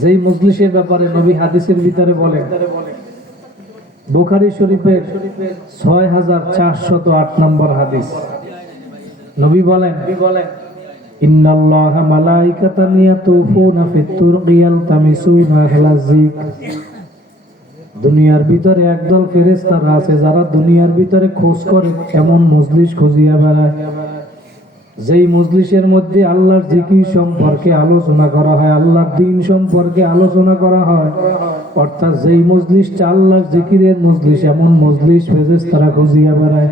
যেই মজলিসের ব্যাপারে নবী হাদিসের ভিতরে বলেন, বুখারী শরীফের 6408 নম্বর হাদিস, নবী বলেন, ইন্নাল্লাহা মালাইকাতান ইয়াতুফুনা ফিত তুরকি ইয়ালতামিসুনা আহলায যিকর। দুনিয়ার ভিতরে একদল ফেরেশতারা আছে যারা দুনিয়ার ভিতরে খোঁজ করে, এমন মজলিস খুঁজিয়া বেড়ায় যেই মজলিসের মধ্যে আল্লাহর জিকির সম্পর্কে আলোচনা করা হয়, আল্লাহর দ্বীন সম্পর্কে আলোচনা করা হয়। অর্থাৎ যেই মজলিসটা আল্লাহর জিকিরের মজলিস, এমন মজলিস ফেরেশতারা খুঁজিয়া বেড়ায়।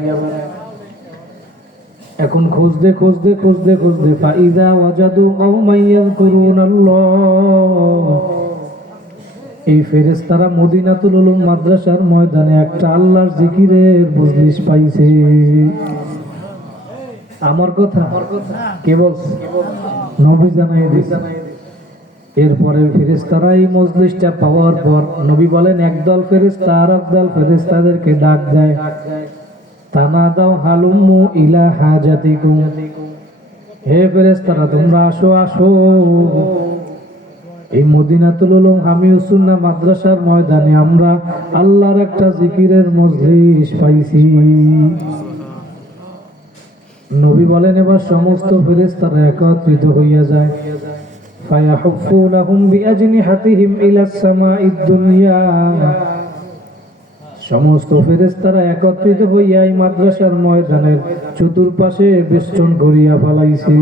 এখন খুঁজতে খুঁজতে খুঁজতে খুঁজতে ফাইদা ওয়াজাদু কওমান ইয়াযকুরুনাল্লাহ, এই ফেরেশতারা মদিনাতুল উলুম মাদ্রাসার ময়দানে একটা আল্লাহর জিকিরের মজলিস পাইছে। আমার কথা কে বলছে? নবী জানাই দিয়েছে। এরপরে ফেরেশতারা এই মজলিসটা পাওয়ার পর নবী বলেন, একদল ফেরেশতা আর একদল ফেরেশতাদেরকে ডাক দেয়, তানাদাও হালুম্মু ইলা হাজাতিকুম, হে ফেরেশতারা তোমরা আসো আসো, এই মদিনাতুল উলুম হামিউস সুন্নাহ মাদ্রাসার ময়দানে আমরা আল্লাহর একটা জিকিরের মজলিস পাইছি। নবী বলেন, এবার সমস্ত ফেরেশতারা একত্রিত হইয়া যায়। ফায়াহুফুনাহুম বিআজনিহাতিহিম ইলাস সামাঈদ দুনিয়া, সমস্ত ফেরেশতারা একত্রিত হইয়া এই মাদ্রাসার ময়দানের চতুর্পাশে বেষ্টন করিয়া ফেলাইছে।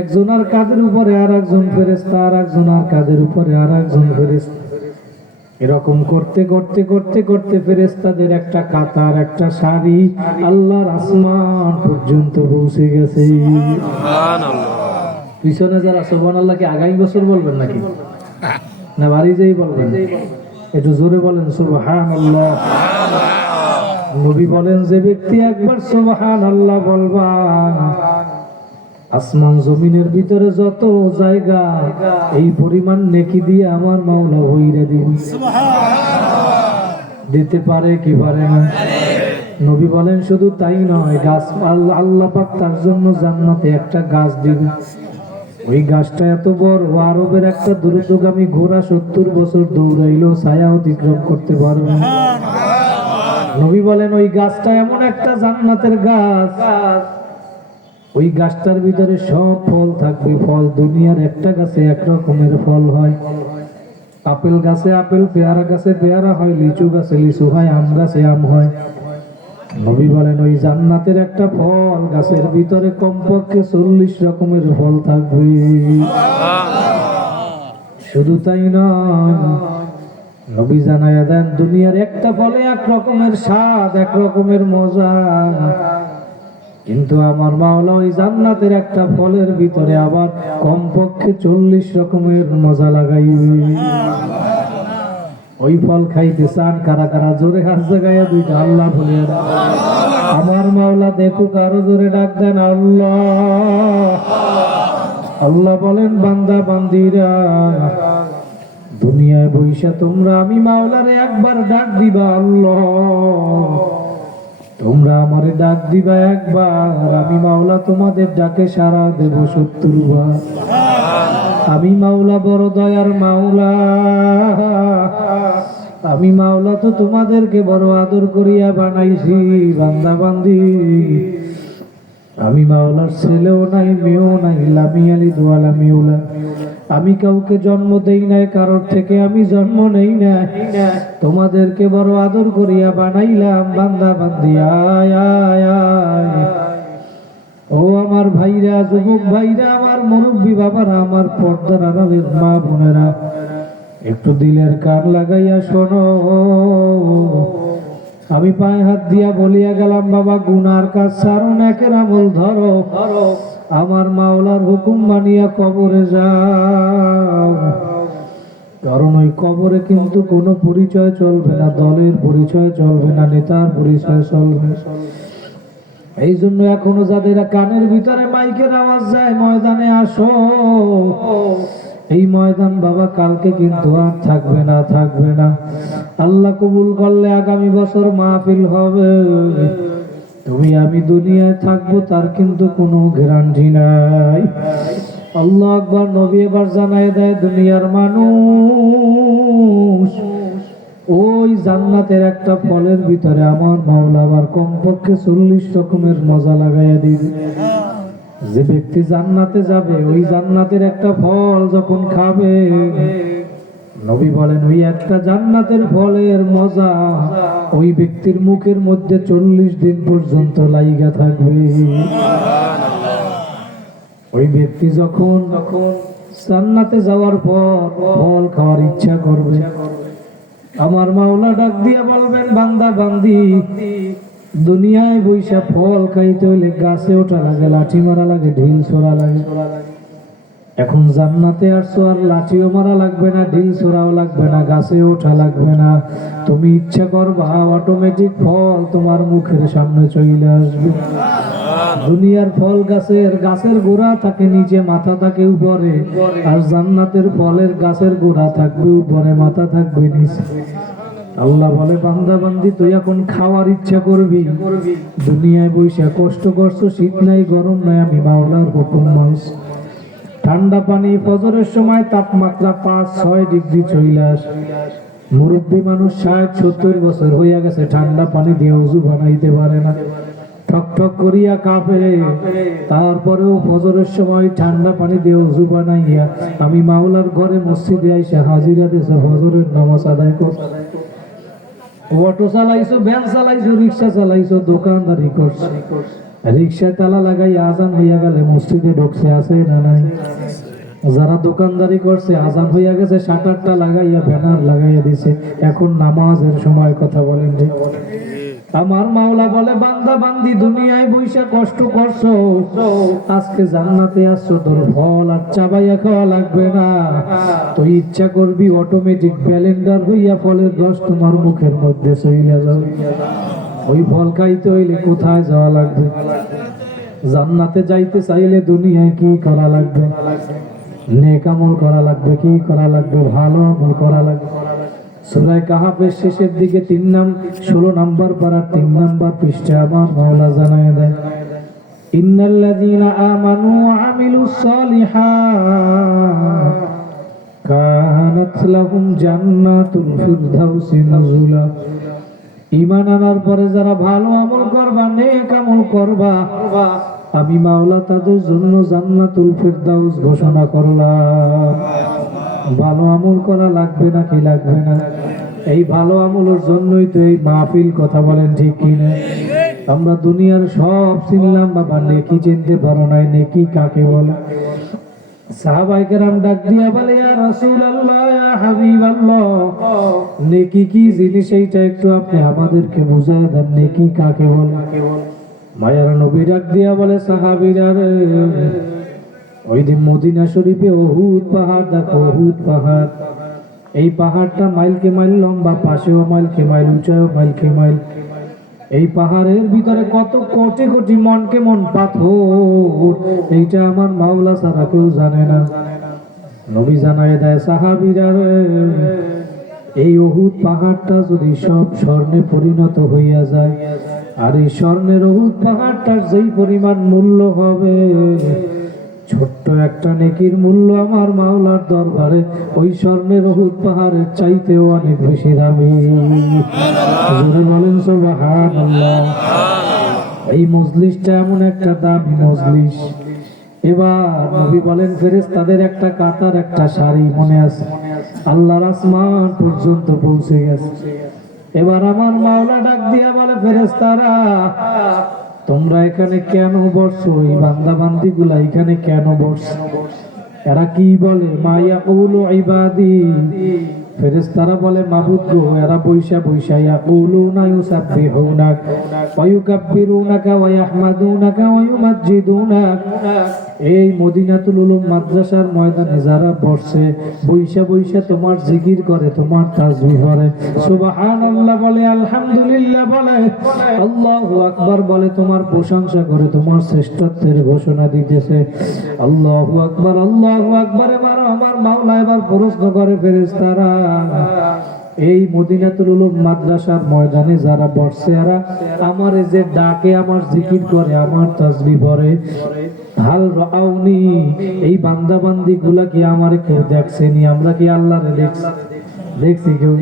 একজনের কাঁধের উপরে আর একজন ফেরেশতা, আর একজনের কাঁধের উপরে আর একজন ফেরেশতা, এরকম করতে করতে করতে করতে ফেরেশতাদের একটা কাতার, একটা সারি আল্লাহর আসমান পর্যন্ত পৌঁছে গেছে। সুবহানাল্লাহ। পিছনে যারা সুবহানাল্লাহ কি আগামী বছর বলবেন নাকি না বাড়ি যেই বলবেন? একটু জোরে বলেন সুবহানাল্লাহ। নবী বলেন, যে ব্যক্তি একবার সুবহানাল্লাহ বলবা, আসমান জমিনের ভিতরে যত জায়গা এই পরিমাণ নেকি দিয়ে আমার মাওলা ভইরা দিবেন। দিতে পারে কি পারে না? নবী বলেন, শুধু তাই নয়, গাছ আল্লাহ পাক তার জন্য জান্নাতে একটা গাছ দিবেন। ওই গাছটা এত বড়, আরবের একটা দ্রুতগামী ঘোড়া 70 বছর দৌড়াইলেও ছায়া অতিক্রম করতে পারবে না। নবী বলেন, ওই গাছটা এমন একটা জান্নাতের গাছ, ওই গাছটার ভিতরে সব ফল থাকবে। ফল দুনিয়ার একটা গাছে এক রকমের ফল হয়, আপেল গাছে আপেল, পেয়ারা গাছে পেয়ারা হয়, লিচু গাছে লিচু হয়, আম গাছে আম হয়। নবী বলেন, ওই জান্নাতের একটা ফল গাছের ভিতরে কমপক্ষে 40 রকমের ফল থাকবে। শুধু তাই নয়, নবী জানায়া দেন, দুনিয়ার একটা ফলে এক রকমের স্বাদ, এক রকমের মজা, কিন্তু আমার মাওলা ওই জান্নাতের একটা ফলের ভিতরে আবার কমপক্ষে 40 রকমের মজা লাগাইবে। ওই ফল খাইতে চান কারা কারা? জোরে হাত জাগাইয়া দুইটা আল্লাহ বলে আমার মাওলা দেখুক, আরো জোরে ডাক দেন আল্লাহ। আল্লাহ বলেন, বান্দা বান্দিরা, দুনিয়ায় বইসা তোমরা আমি মাওলারে একবার ডাক দিবা আল্লাহ, তোমরা আমারে ডাক দিবা একবার, আমি মাওলা তোমাদের ডাকে সাড়া দেব 70 বার। আমি মাওলা বড় দয়ার মাওলা, আমি মাওলা তো তোমাদেরকে বড় আদর করিয়া বানাইছি বান্দা বান্দি। আমি মাওলার ছেলেও নাই, মেয়েও নাই, লামি আলিদ ওয়ালা মিউলা, আমি কাউকে জন্ম দেই নাই, কারোর থেকে আমি জন্ম নেই না, তোমাদেরকে বড় আদর করিয়া বানাইলাম বান্দা বান্দি। আয় আয় আয়, ও আমার ভাইরা, যুবক ভাইরা, আমার মুরব্বী বাবারা, আমার পর্দার আড়ালের মা বোনেরা, একটু দিলের কান লাগাইয়া শোনো। আমি পায়ে হাত দিয়া বলিয়া গেলাম, বাবা গুনার কাজ ছাড়ো, নেকের আমল ধরো, আমার মাওলার হুকুম মানিয়া কবরে যাও। কারণ ওই কবরে কিন্তু কোনো পরিচয় চলবে না, দলের পরিচয় চলবে না, নেতার পরিচয় চলবে। এই জন্য এখনো যাদের কানের ভিতরে মাইকের আওয়াজ যায়, ময়দানে আসো। এই ময়দান বাবা কালকে কিন্তু আর থাকবে না, থাকবে না। আল্লাহ কবুল করলে আগামী বছর মাহফিল হবে। তুমি আমি দুনিয়ায় থাকবো তার কিন্তু কোনো গ্যারান্টি নাই। আল্লাহু আকবার। নবী এবার জানায় দেয় দুনিয়ার মানুষ, ওই জান্নাতের একটা ফলের ভিতরে আমার মাওলা আবার কমপক্ষে 40 রকমের মজা লাগাইয়া দিবে। যে ব্যক্তি জান্নাতে যাবে ওই জান্নাতের একটা ফল যখন খাবে, নবী বলেন ওই একটা জান্নাতের ফলের মজা ওই ব্যক্তির মুখের মধ্যে 40 দিন পর্যন্ত লাইগা থাকবে। ওই ব্যক্তি যখন জান্নাতে যাওয়ার পর ফল খাওয়ার ইচ্ছা করবে, আমার মাওলা ডাক দিয়া বলবেন, বান্দা বান্দি, দুনিয়ায় বৈশা ফল খাইতে হইলে গাছে ওঠা লাগে, লাঠি মারা লাগে, ঢিল ছোড়া লাগে। এখন জান্নাতে আসছো, আর লাঠিও মারা লাগবে না, ঢিল ছোড়াও লাগবে না, গাছে ওঠা লাগবে না। তুমি ইচ্ছা করবা অটোমেটিক ফল তোমার মুখের সামনে চলে আসবে। দুনিয়ার ফল গাছের গোড়া থাকে নিচে, মাথা থাকে উপরে, আর জান্নাতের ফলের গাছের গোড়া থাকবে উপরে, মাথা থাকবে নিচে। আল্লাহ বলে, বান্দা বান্দি, তুই এখন খাওয়ার ইচ্ছা করবি, দুনিয়ায় বৈশা কষ্ট করছো, শীত নাই গরম নাই, আমি মাওলার হুকুম মানছি। ঠান্ডা পানি ফজরের সময় তাপমাত্রা 5-6 ডিগ্রি চলে আসে। মুরব্বী মানুষ 60-70 বছর হইয়া গেছে, ঠান্ডা পানি দিয়ে ওযু বানাইতে পারে না, ঠক ঠক করিয়া কাঁপে। তারপরেও ফজরের সময় ঠান্ডা পানি দিয়ে ওযু বানাইয়া আমি মাওলার ঘরে মসজিদে আইসা হাজিরা দিয়েছে, ফজরের নামাজ আদায় করছে। অটো চালাইছো, ভ্যান চালাইছো, রিক্সা চালাইছো, দোকানদারি করছো, রিক্সায় তালা লাগাই আজান হইয়া গেলে মসজিদে ঢুকছে, আছে না নাই? যারা দোকানদারি করছে আজান হইয়া গেছে, শাটারটা লাগাইয়া ব্যানার লাগাইয়া দিছে, এখন নামাজের সময়, কথা বলেন রে। আমার মাওলা বলে, বান্দা বান্দি, দুনিয়ায় বৈশা কষ্ট করছো, আজকে জান্নাতে আসছো, তোর ফল আর চাবাইয়া খাওয়া লাগবে না। তুই ইচ্ছা করবি অটোমেটিক ব্যালেন্ডার হইয়া ফলের রস তোমার মুখের মধ্যে চইলা যাবে। ওই ফল খাইতে হইলে কোথায় যাওয়া লাগবে? জান্নাতে যাইতে চাইলে দুনিয়ায় কি করা লাগবে? নেক আমল করা লাগবে। কি করা লাগবে? ভালো আমল করা লাগবে। সূরা কাহাফের শেষের দিকে 16 নম্বর পারার 3 নম্বর পৃষ্ঠা আমার মাওলা জানায় দেয়, ইন্নাল্লাযীনা আমানু ওয়া আমিলুস সলিহাত কানাত লাহুম জান্নাতুল ফিরদাউসি নুজুলা। ঈমান আনার পরে যারা ভালো আমল করবা, নেক আমল করবা, আমি মাওলা তাদের জন্য জান্নাতুল ফিরদাউস ঘোষণা করলাম। ভালো আমল করা লাগবে না কি লাগবে না? এই ভালো আমলের জন্যই তো এই মাহফিল, কথা বলেন ঠিক কিনা? আমরা দুনিয়ার সব চিনলাম, বাবা নেকি চিনতে পারো নাই, নেকি কাকে বলে? সাহাবায়ে কেরাম ডাক দিয়া বলে, ইয়া রাসূলুল্লাহ, ইয়া হাবিবাল্লাহ, নেকি কি জিনিস এইটা একটু আপনি আমাদেরকে বুঝায় দেন, নেকি কাকে বলে? মায়ার নবী ডাক দিয়া বলে, সাহাবীরা রে, ওই দিন মদিনা শরীফে উহুদ পাহাড় দেখো, উহুদ পাহাড়, এই পাহাড়টা মাইলকে মাইল লম্বা, পাশেও মাইলকে মাইল, উঁচাও মাইলকে মাইল। এই পাহাড়ের ভিতরে কত কোটি কোটি মনকে মন পাথর, এইটা আমার মাওলা ছাড়া কেউ জানে না। নবী জানায় দেয়, সাহাবীরা রে, এই উহুদ পাহাড়টা যদি সব স্বর্ণে পরিণত হইয়া যায়, আর এই স্বর্ণের উহুদ পাহাড়টার যেই পরিমাণ মূল্য হবে, ছোট্ট একটা নেকির মূল্য আমার মাওলার দরবারে ওই স্বর্ণের উহুদ পাহাড়ের চাইতেও অনেক বেশি দামি। জোরে বলেন সুবহানাল্লাহ। এই মজলিসটা এমন একটা দামি মজলিস। এবার নবী বলেন, ফেরেশতাদের একটা কাতার, একটা সারি, মনে আছে, আল্লাহর আসমান পর্যন্ত পৌঁছে গেছে। এবার আমার মাওলা ডাক দিয়া বলে, ফেরেশতারা তোমরা এখানে কেন বসছো? এই বান্দা বান্দি গুলা এখানে কেন বসছো? এরা কি বলে? মা ইয়াকুলু ইবাদি, ফেরেশতারা বলে, মাবুদ গো, এরা বৈশা বৈশা ইয়াকুলুনা ইউসাব্বিহুনাক ওয়া ইউকাব্বিরুনাকা ওয়া ইয়াহমাদুনাকা ওয়া ইউমাজ্জিদুনাক। এই মদিনাতুল উলুম মাদ্রাসার ময়দানে যারা বসে, বৈশা বৈশা তোমার জিকির করে, তোমার তাসবিহ করে, সুবহানাল্লাহ বলে, আলহামদুলিল্লাহ বলে, আল্লাহু আকবার বলে, তোমার প্রশংসা করে, তোমার শ্রেষ্ঠত্বের ঘোষণা দিতেছে। আল্লাহু আকবার, আল্লাহু আকবার। এবার আমার মাওলা এবার প্রশ্ন করে, ফেরেশতারা এই মদিনাতুল উলুম মাদ্রাসার ময়দানে যারা বসছে, এরা আমার যে ডাকে, আমার জিকির করে, আমার তাসবিহ করে, হাল রাউনি, এই বান্দা বান্দি গুলা কি আমারে কেউ দেখছেনি? আমরা কি আল্লাহরে দেখছি কেউ?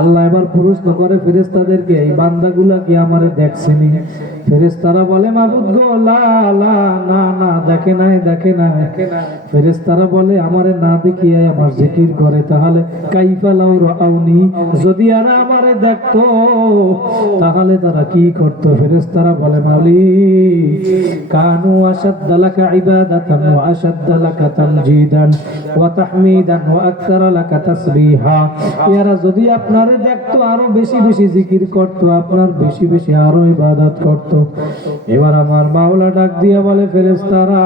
আল্লাহ এবার প্রশ্ন করে ফেরেশতাদেরকে, এই বান্দাগুলা কি আমারে দেখছেনি? ফেরেশতারা বলে মাবুদ গো, লা লা, না না, দেখে নাই। ফেরেশতারা বলে আমারে না দেখিয়ে আমার জিকির করে, তাহলে কাইফা লাউ রাউনি, যদি এরা আমারে দেখতো তাহলে তারা কি করতো? ফেরেশতারা বলে মালিক কানু আশাদ্দা লাকা ইবাদাতান ওয়া আশাদ্দা লাকা তামজিদান ওয়া তাহমিদান ওয়া আকতারা লাকা তাসবিহা, এরা যদি আপনারে দেখতো আরো বেশি বেশি জিকির করতো, আপনার বেশি বেশি আরো ইবাদত করতো। এবার আমার মাওলা ডাক দিয়া বলে ফেরেশতারা,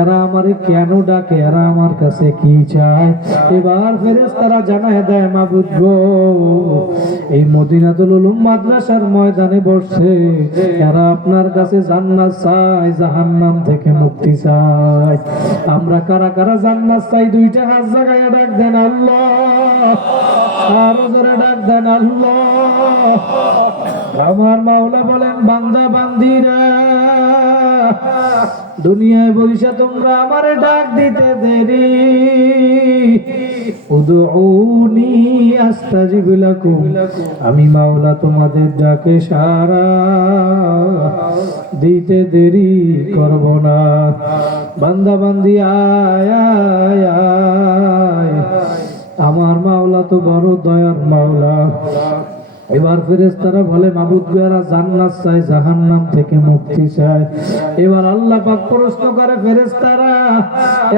এরা আমারে কেন ডাকে? এরা আমার কাছে কি চায়? এবার ফেরেশতারা জানায় দেয় মাবুদ গো, এই মদিনাতুল উলুম মাদ্রাসার ময়দানে বসে এরা আপনার কাছে জান্নাত চায়, জাহান্নাম থেকে মুক্তি চায়। আমরা কারা কারা জান্নাত চাই? দুইটা হাত জাগায় ডাক দেন আল্লাহ, আরো জোরে ডাক দেন আল্লাহ। আমার মাওলা বলেন বান্দা বান্দিরা, দুনিয়ায় বৈশা তোমরা আমারে ডাক দিতে দেরি, উদউনি আস্তাজিব লাকুম, আমি মাওলা তোমাদের ডাকে সাড়া দিতে দেরি করব না। বান্দা বান্দি আয় আয় আয়, আমার মাওলা তো বড় দয়ার মাওলা। এবার ফেরেশতারা বলে মাবুদ গো, এরা জান্নাত চায়, জাহান্নাম থেকে মুক্তি চায়। এবার আল্লাহ পাক প্রশ্ন করে ফেরেশতারা,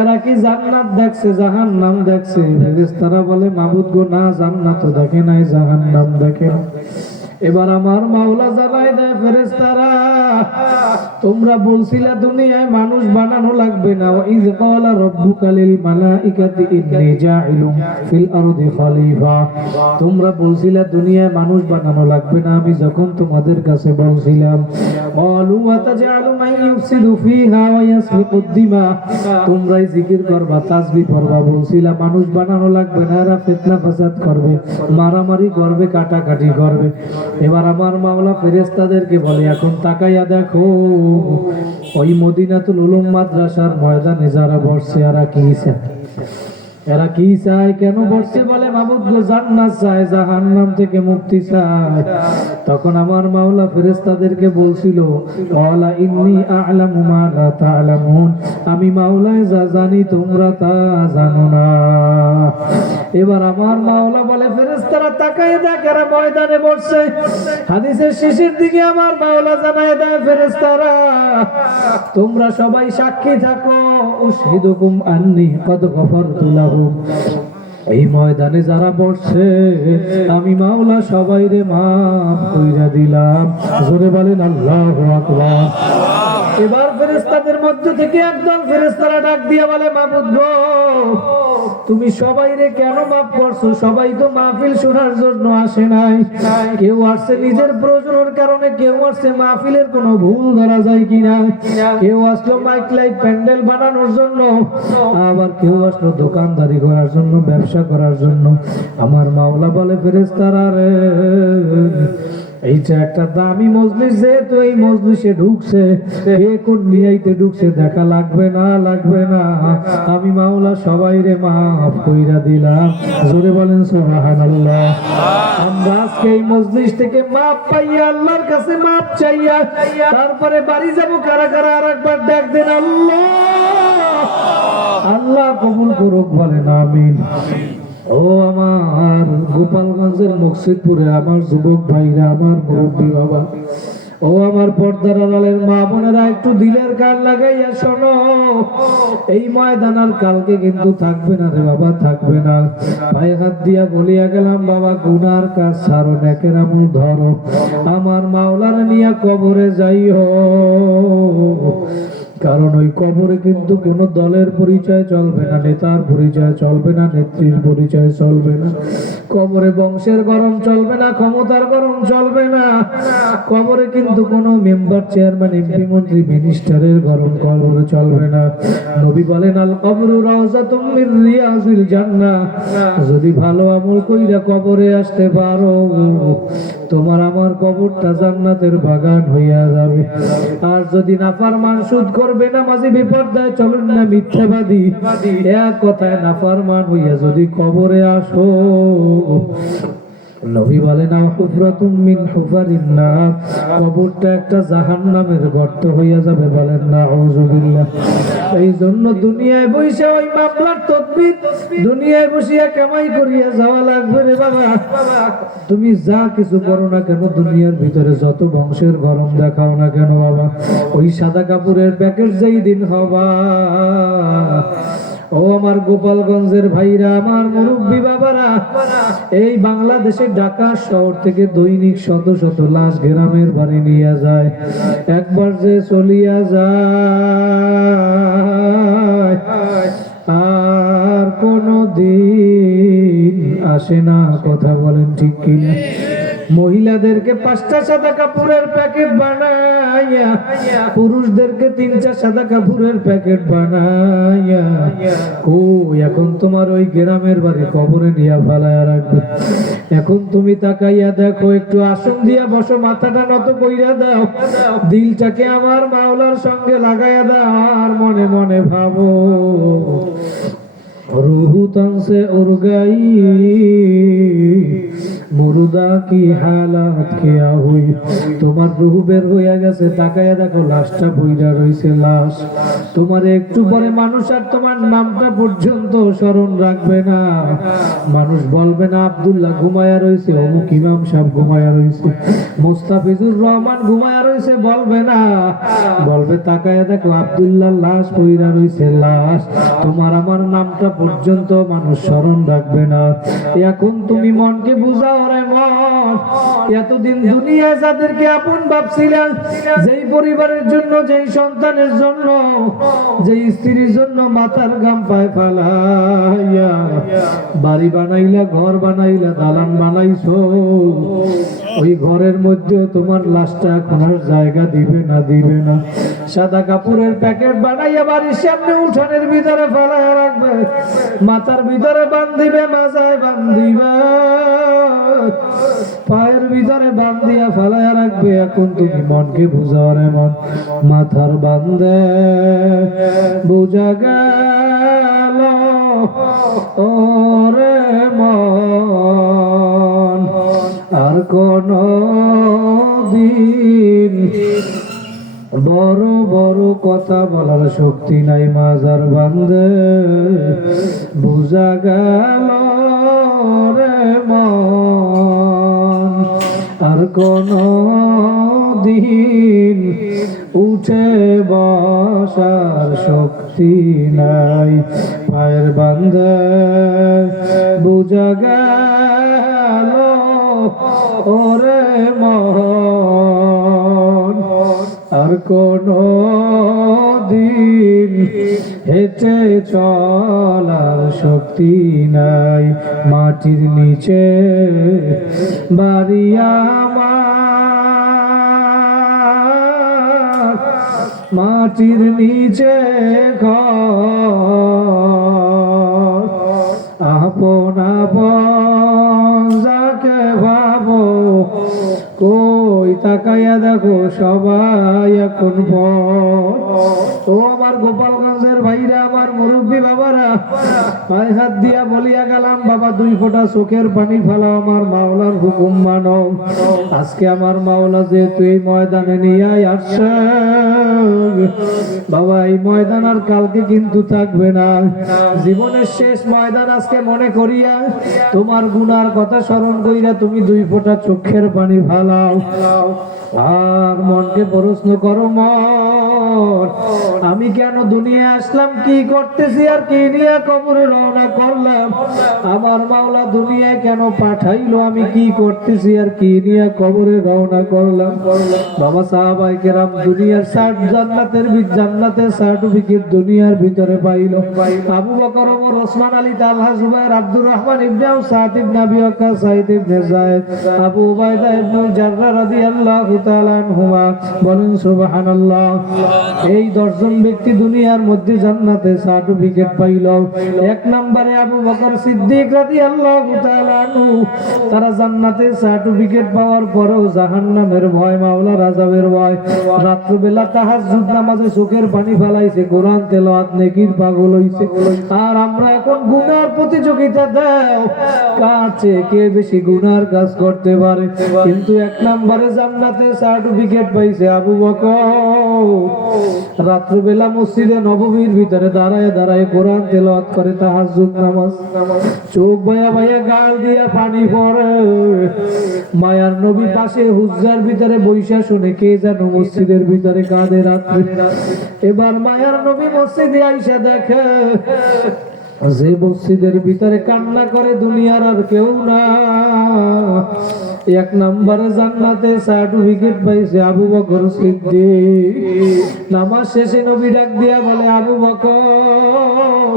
এরা কি জান্নাত দেখছে, জাহান্নাম দেখছে? ফেরেশতারা বলে মাবুদ গো, না, জান্নাত দেখে নাই, জাহান্নাম দেখে নাই। এবার আমার মাওলা জানাই দেয় ফেরেশতারা, তোমরা বলছিলা দুনিয়ায় মানুষ বানানো লাগবে না, ইয ক্বালা রাব্বুকা লিল মালাইকাতি ইন্নী জাইলুম ফিল আরদি খলিফা, তোমরা বলছিলা দুনিয়ায় মানুষ বানানো লাগবে না, আমি যখন তোমাদের কাছে বলছিলাম ক্বালু ওয়া তাজআলু মান ইউফসিদু ফিহা ওয়া ইয়াসফিকুদ দিমা, তোমরাই জিকির করবা, তাসবিহ করবা, বলছিলা মানুষ বানানো লাগবে না, এরা ফিতনা ফাসাদ করবে, মারামারি করবে, কাটাকাটি করবে। এবার আমার মাওলা ফেরেশতাদেরকে বলে, এখন তাকাইয়া দেখো ওই মদিনাতুল উলুম মাদ্রাসার ময়দানে যারা বসছে এরা কি চায়? এরা কি চায়? কেন বসছে? বলে মাবুদ গো, জান্নাত চায়, জাহান্নাম থেকে মুক্তি চায়। তখন আমার মাওলা ফেরেশতাদেরকে বলছিল, ক্বালা ইন্নী আ'লামু মা লা তা'লামুন, আমি মাওলা যা জানি তোমরা তা জানো না। এবার আমার মাওলা বলে ফেরেশতারা তাকায় দেখ, এরা ময়দানে বসছে। হাদিসের শেষের দিকে আমার মাওলা জানায় দেয় ফেরেশতারা, তোমরা সবাই সাক্ষী থাকো, উশহিদুকুম আন্নী কদ গফরতু লাহুম, এই ময়দানে যারা বসছে আমি মাওলা সবাইরে মাফ কইরা দিলাম। জোরে বলেন আল্লাহু আকবার। এবার ফেরেশতাদের মধ্য থেকে একদল ফেরেশতারা ডাক দিয়ে বলে, মাবুদ গো, তুমি সবাইরে কেন মাফ করছো? সবাই তো মাহফিল শোনার জন্য আসে নাই, কেউ আসছে নিজের প্রয়োজনের কারণে, কেউ আসছে মাহফিলের কোনো ভুল ধরা যায় কিনা, কেউ আসলো মাইক লাইট প্যান্ডেল বানানোর জন্য, আবার কেউ আসলো দোকানদারি করার জন্য, ব্যবসা করার জন্য। আমার মাওলা বলে ফেরেশতারা রে, এইটা একটা দামি মজলিস, যেহেতু এই মজলিসে ঢুকছে, কে কোন নিয়াইতে ঢুকছে দেখা লাগবে না, আমি মাওলা সবাইরে মাফ কইরা দিলাম। জোরে বলেন সুবহানাল্লাহ। আমরা আজকে এই মজলিস থেকে মাফ পাইয়া আল্লাহর কাছে মাফ চাইয়া তারপরে বাড়ি যাব। কারা কারা আরেকবার ডাক দেন আল্লাহ। আল্লাহ কবুল করুক, বলেন আমিন। ও আমার গোপালগঞ্জের মকসিদপুরে আমার যুবক ভাইরা, আমার মুরব্বী বাবা, ও আমার পর্দার আড়ালের মা বোনেরা, একটু দিলের কান লাগাইয়া শোনো, এই ময়দান আর কালকে কিন্তু থাকবে না রে বাবা, থাকবে না। পায়ে হাত দিয়া বলিয়া গেলাম, বাবা গুনার কাজ ছাড়ো, নেকের আমল ধরো, আমার মাওলার নিয়া কবরে যাইও। কারণ ওই কবরে কিন্তু কোন দলের পরিচয় চলবে না, নেতার পরিচয় চলবে না, নেত্রীর পরিচয় চলবে না, কবরে বংশের গরম চলবে না, ক্ষমতার গরম চলবে না, কবরে কিন্তু কোন মেম্বার, চেয়ারম্যান, এমপি, মন্ত্রী, মিনিস্টারের গরম কবরে চলবে না। নবী বলেন, আল কবরু রাউযাতুম মির রিয়াজিল জান্নাহ, যদি ভালো আমল কইরা কবরে আসতে পারো, তোমার আমার কবরটা জান্নাতের বাগান হইয়া যাবে। আর যদি নাফরমান, সুদ করবে, নামাজি, বেপরদায় চলুন না, মিথ্যাবাদী, এক কথায় নাফরমান হইয়া যদি কবরে আসো, নবী বলেন হুফরাতুম মিন হুফারিন নার, কবরটা একটা জাহান্নামের গর্ত হইয়া যাবে। বলেন নাউযুবিল্লাহ। এই জন্য দুনিয়ায় বসে ওই মামলার তদবির, দুনিয়ায় বসিয়া কামাই করিয়া যাওয়া লাগবে রে বাবা। তুমি যা কিছু করো না কেন, দুনিয়ার ভিতরে যত বংশের গরম দেখাও না কেন বাবা, ওই সাদা কাপড়ের প্যাকেট যেই দিন হবা, ও আমার গোপালগঞ্জের ভাইরা, আমার মুরব্বী বাবারা, এই বাংলাদেশের ঢাকা শহর থেকে দৈনিক শত শত লাশ গ্রামের বাড়ি নিয়ে যায়। একবার যে চলিয়া যায় আর কোনো দিন আসে না। কথা বলেন ঠিক কিনা? মহিলাদেরকে 5টা সাদা কাপড়ের প্যাকেট বানাইয়া, পুরুষদেরকে 3টা সাদা কাপড়ের প্যাকেট বানাইয়া, ও এখন তোমার ওই গ্রামের বাড়ি কবরে নিয়ে ফালাইয়া রাখবে। এখন তুমি তাকাইয়া দেখো, একটু আসন দিয়া বসো, মাথাটা নত কইরা দাও, দিলটাকে আমার মাওলার সঙ্গে লাগাইয়া দাও, আর মনে মনে ভাবো रूह तनसे उड़ गई मुर्दा की हालत क्या हुई। তোমার রূহ বের হইয়া গেছে, তাকায়া দেখো লাশটা বইরা রইছে লাশ। তোমার একটু পরে মানুষ আর তোমার নামটা পর্যন্ত স্মরণ রাখবে না। মানুষ বলবে না আব্দুল্লাহ ঘুমায়া রইছে, অমুক ইমাম সাহেব ঘুমায়া রইছে, মুস্তাফিজুর রহমান ঘুমায়া রইছে, বলবে না। বলবে তাকায়া দেখো আব্দুল্লাহ লাশ বইরা রইছে লাশ। তোমার আমার নামটা পর্যন্ত মানুষ স্মরণ রাখবে না। এখন তুমি মনকে বুঝাও রে মন, এতদিন দুনিয়ায় যাদেরকে আপন ভাবছিলেন, যেই পরিবারের জন্য, যেই সন্তানের জন্য, যেই স্ত্রীর জন্য মাথার ঘাম পায় ফালাইয়া বাড়ি বানাইলা, ঘর বানাইলা, দালান বানাইছো, ওই ঘরের মধ্যে তোমার লাশটা এখন আর জায়গা দিবে না, দিবে না। সাদা কাপড়ের প্যাকেট বানাইয়া বাড়ির সামনে উঠানের ভিতরে ফালাইয়া রাখবে, মাথার ভিতরে বান্ধিবে, মাজায় বান্ধিবা, পায়ের ভিতরে বান্ধিয়া ফালাইয়া রাখবে। এখন তুমি মনকে বুঝাও রে মন, মাথার বান্ধে বুঝা গেল ওরে মন, আর কোন দিন বড় বড় কথা বলার শক্তি নাই। মাজার বান্ধে বুঝা গেল রে মন, আর কোন দিন উঠে বসার শক্তি নাই। পায়ের বান্ধে বুঝা গেল ওরে মন, আর কোন দিন হেঁটে চলার শক্তি নাই। মাটির নিচে বাড়ি আমার, মাটির নিচে ঘর, আপন আপন যাকে ভাবো, কই তাকাইয়া দেখো সবাই এখন পর। ও আমার গোপালগঞ্জের ভাইরা, আমার মুরব্বী বাবারা, পায়ে হাত দিয়া বলিয়া গেলাম বাবা 2 ফোঁটা চোখের পানি ফেলাও, আমার মাওলার হুকুম মানো। আজকে আমার মাওলা যেহেতু এই ময়দানে নিয়ে আসছে বাবা, এই ময়দান আর কালকে কিন্তু থাকবে না। জীবনের শেষ ময়দান আজকে মনে করিয়া, তোমার গুনার কথা স্মরণ করিয়া তুমি 2 ফোঁটা চোখের পানি ফেলাও। আর মনকে প্রশ্ন করো, মন আমি কেন দুনিয়ায় আসলাম, কি করতেছি, আর কি নিয়ে কবরে রওনা করলাম? আমার মাওলা দুনিয়ায় কেন পাঠাইলো, আমি কি করতেছি আর কি নিয়ে কবরে রওনা করলাম? বাবা সাহাবায়ে কেরাম দুনিয়ার জান্নাতের সার্টিফিকেট দুনিয়ার ভিতরে পাইলো। আবু বকর, ওমর, ওসমান, আলী, তালহা, জুবাইর, আব্দুর রহমান ইবনে আউফ, সাদ ইবনে আবি ওয়াক্কাস, সাঈদ ইবনে যায়েদ, আবু উবাইদা ইবনে জাররাহ রাদিয়াল্লাহু তাআলা আনহুমা। বলেন সুবহানাল্লাহ। এই 10 জন ব্যক্তি দুনিয়ার মধ্যে জান্নাতে সার্টিফিকেট পাইল। 1 নম্বরে আবু বকর সিদ্দিক রাদিয়াল্লাহু তাআলা আনহু, তারা জান্নাতে সার্টিফিকেট পাওয়ার পরেও জাহান্নামের ভয়, মাওলার আযাবের ভয়, রাত্রিবেলা তাহাজ্জুদ নামাজে চোখের পানি ফেলাইছে, কোরআন তেলাওয়াত নেকির পাগল হইছে। আর আমরা এখন গুনার প্রতিযোগিতা দাও, কাছে কে বেশি গুনার কাজ করতে পারে। কিন্তু 1 নম্বরে জান্নাতে সার্টিফিকেট পাইছে আবু বকর। রাত্রিবেলা মসজিদে নববীর ভিতরে দাঁড়ায় দাঁড়ায় কোরআন তেলাওয়াত করে, তাহাজ্জুদ নামাজ, চোখ বয়া বয়া গাল দিয়া পানি পড়ে। মায়ার নবী পাশে হুজ্জার ভিতরে বৈশা শুনে কে যেন মসজিদের ভিতরে কাঁদে রাত্রে। এবার মায়ার নবী মসজিদে আইসা দেখে যে মসজিদের ভিতরে কান্না করে দুনিয়ার আর কেউ না। 1 নম্বরে জান্নাতে সার্টিফিকেট পাইছে আবু বকর সিদ্দিক। নামাজ শেষে নবী ডাক দিয়া বলে, আবু বকর,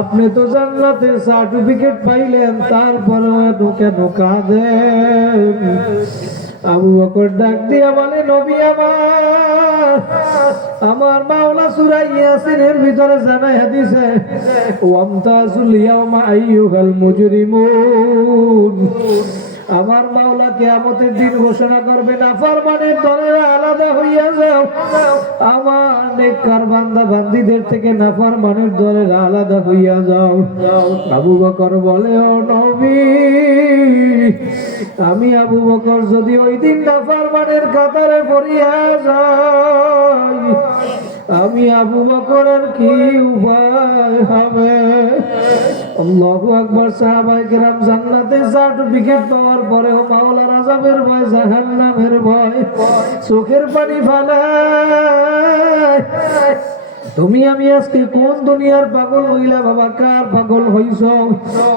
আপনি তো জান্নাতে সার্টিফিকেট পাইলেন, তারপরেও এত কেন কাঁদেন? আবু বকর ডাক দিয়া বলে, নবী আমার মাওলা সূরা ইয়াসিনের ভিতরে জানায় দিয়েছে, ওয়ামতাজুল ইয়াওমা আইয়ুহাল মুজরিমুন। আমার মাওলা কিয়ামতের দিন ঘোষণা করবে, নাফরমানের দলেরা আলাদা হইয়া যাও, আমার নেককার বান্দা বান্দীদের থেকে নাফরমানের দলেরা আলাদা হইয়া যাও। আবু বকর বলে, ও নবী, আমি আবু বকর যদি ওই দিন নাফরমানের কাতারে পড়িয়া যাই, আমি আবু বকরের কি উপায় হবে? আল্লাহু আকবার। সাহাবায়ে কেরাম জান্নাতে সার্টিফিকেট পাওয়ার পরেও মাওলার আযাবের ভয়, জাহান্নামের ভয়, চোখের পানি ফেলায়। তুমি আমি আজকে কোন দুনিয়ার পাগল হইলা বাবা? কার পাগল হইছ?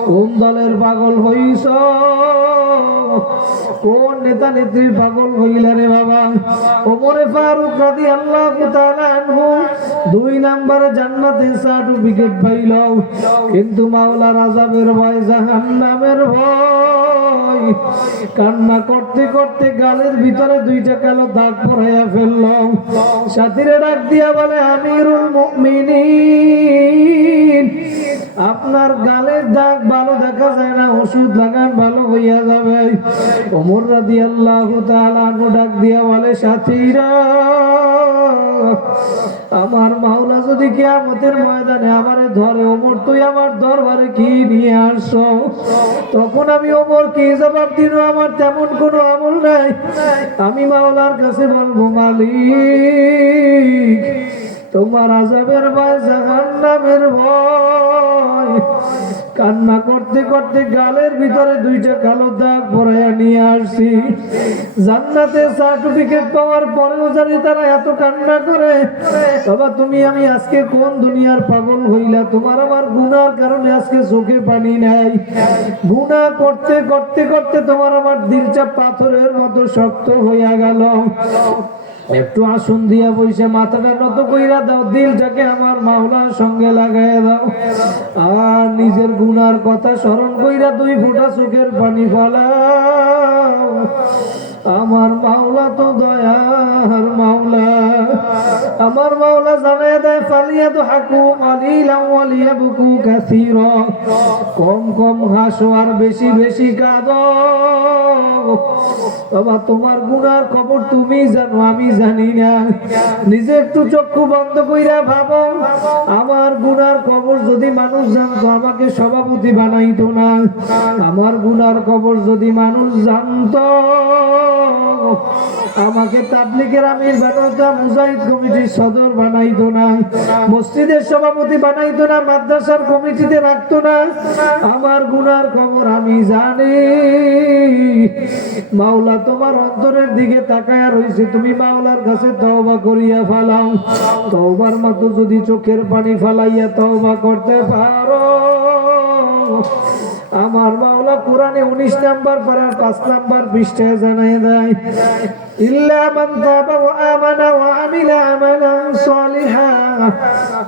কোন দলের পাগল হইছ? কোন নেতা নেত্রীর পাগল হইলা রে বাবা? ওমরে ফারুক রাদিয়াল্লাহু তাআলা আনহু 2 নম্বরে জান্নাতে সার্টিফিকেট পাইল, কিন্তু মাওলার আযাবের ভয়, জাহান্নামের ভয়, কান্না করতে করতে গালের ভিতরে 2টা কালো দাগ পড়াইয়া ফেলল। সাথীরা ডাক দিয়া বলে, আমিরুল মুমিনিন, আপনার গালের দাগ ভালো দেখা যায় না, ওষুধ লাগান ভালো হইয়া যাবে। ওমর রাদিয়াল্লাহু তাআলা আনহু ডাক দিয়া বলে, সাথীরা, আমার মাওলা যদি কিয়ামতের ময়দানে আমারে ধরে, ওমর তুই আমার দরবারে কি নিয়ে আসছো? তখন আমি ওমর কি জবাব দিব? আমার তেমন কোনো আমল নাই। আমি মাওলার কাছে বলবো, মালিক, তোমার আযাবের ভয়, জাহান্নামের ভয়। কান্না করতে করতে গালের ভিতরে 2টা কালো দাগ পরাইয়া নিয়ে আসছি। জান্নাতে সার্টিফিকেট পাওয়ার পরেও জানি তারা এত কান্না করে। বাবা, তুমি আমি আজকে কোন দুনিয়ার পাগল হইলা? তোমার আমার গুনার কারণে আজকে চোখে পানি নাই। গুনাহ করতে করতে করতে তোমার আমার দিলটা পাথরের মতো শক্ত হইয়া গেল। একটু আসন দিয়া বইসে মাথাটা নত কইরা দাও, দিলটাকে আমার মাওলার সঙ্গে লাগাইয়া দাও, আর নিজের গুনার কথা স্মরণ কইরা 2 ফোঁটা চোখের পানি ফেলাও। আমার মাওলা তো দয়ার মাওলা। আমার মাওলা জানায় দেয়, ফালিয়াদহাকু কালিলান ওয়া লিয়াবকু কাসীরা। কম কম হাসো আর বেশি বেশি কাঁদো। বাবা, তোমার গুনার খবর তুমি জানো, আমি জানি না। নিজে একটু চক্ষু বন্ধ কইরা ভাবো, আমার গুনার খবর যদি মানুষ জানতো, আমাকে সভাপতি বানাইতো না। আমার গুনার খবর যদি মানুষ জানতো, আমাকে তাবলীগের আমির বানাইতো, মুজাহিদ কমিটির সদর বানাইতো না, মসজিদের সভাপতি বানাইতো না, মাদ্রাসার কমিটিতে রাখতো না। আমার গুনার খবর আমি জানি। মাওলা তোমার অন্তরের দিকে তাকায়া রইছে, তুমি মাওলার কাছে তওবা করিয়া ফেলাও। তওবার মতো যদি চোখের পানি ফেলাইয়া তওবা করতে পারো, আমার মাওলা কোরআনে 19 নাম্বার পারার 5 নাম্বার পৃষ্ঠায় জানায় দেয়, ইল্লা মান তাবা ওয়া আমানা ওয়া আমিলা আমালান সালিহান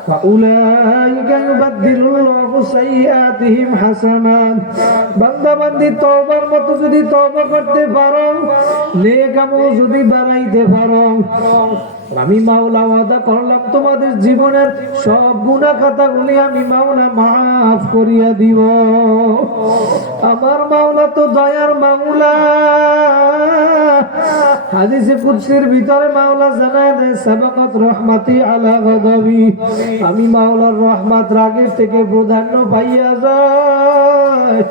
ফাউলাইকা ইউবাদদিলুল্লাহু সাইয়্যাতিহিম হাসানাত। বান্দা বান্দি তওবার মতো যদি তওবা করতে পারো, নেক আমল যদি বাড়াইতে পারো, আমি মাওলা ওয়াদা করলাম তোমাদের জীবনের সব গুনাহ খাতাগুলি আমি মাওলা মাফ করিয়া দিব। আমার মাওলা তো দয়ার মাওলা। হাদিসে কুদসির ভিতরে মাওলা জানায় দেয় সাবাকাত রহমাতি আলা গাদাবি, আমি মাওলার রহমত রাগের থেকে প্রাধান্য পাইয়া যায়।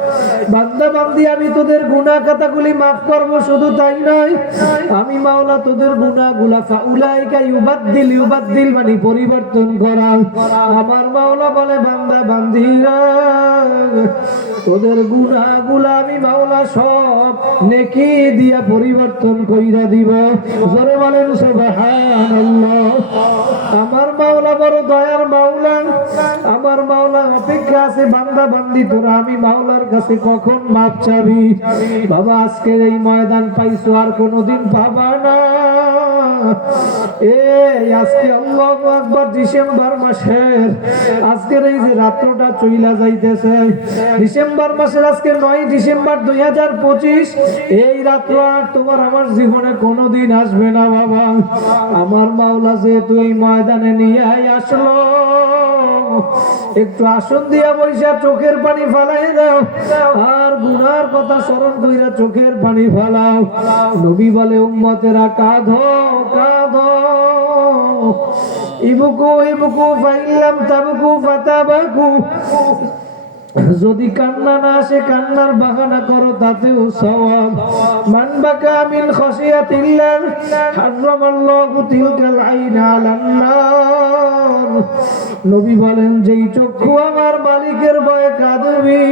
বান্দা বান্দি আমি তোদের গুনাহ খাতাগুলি মাফ করব, শুধু তাই নয় আমি মাওলা তোদের গুনাহগুলা ফাউলাইকা ইউবাদদিল মানে পরিবর্তন করা। আমার মাওলা বলে বান্দা বান্দিরা তোদের গুনাহগুলা আমি মাওলা সব নেকি দিয়া পরিবর্তন কইরা দিব। জোরে বলেন সুবহানাল্লাহ। আমার মাওলা বড় দয়ার মাওলা। আমার মাওলা অপেক্ষা আছে বান্দা বান্দি তোরা আমি মাওলার কাছে কখন মাপ চাবি। বাবা আজকে এই ময়দান পাইছো, আর কোনোদিন পাবা না। এই আজকে আল্লাহু আকবার ডিসেম্বর মাসের আজকের এই যে রাত্রটা চইলা যাইতেছে, ডিসেম্বর মাসের আজকে 9 ডিসেম্বর 2025, এই রাত্র আর তোমার আমার জীবনে কোনোদিন আসবে না বাবা। আমার মাওলা যেহেতু এই ময়দানে নিয়ে আসলো, একটু আসন দিয়া বইসা চোখের পানি ফালাই দাও, আর গুনার কথা স্মরণ কইরা চোখের পানি ফালাও। নবী বলে উম্মতেরা কাঁদো কাঁদো, ইবকু ইবকু ফাইল্লাম তাবকু ফাতাবাকু, যদি কান্না না আসে কান্নার বাহানা করো তাতেও সওয়াব। মান বাকা মিন খাশিয়াতিল্লাহ হারামাল্লাহু তিলকাল আইন আলান নার। নবী বলেন যেই চক্ষু আমার মালিকের ভয়ে কাঁদবে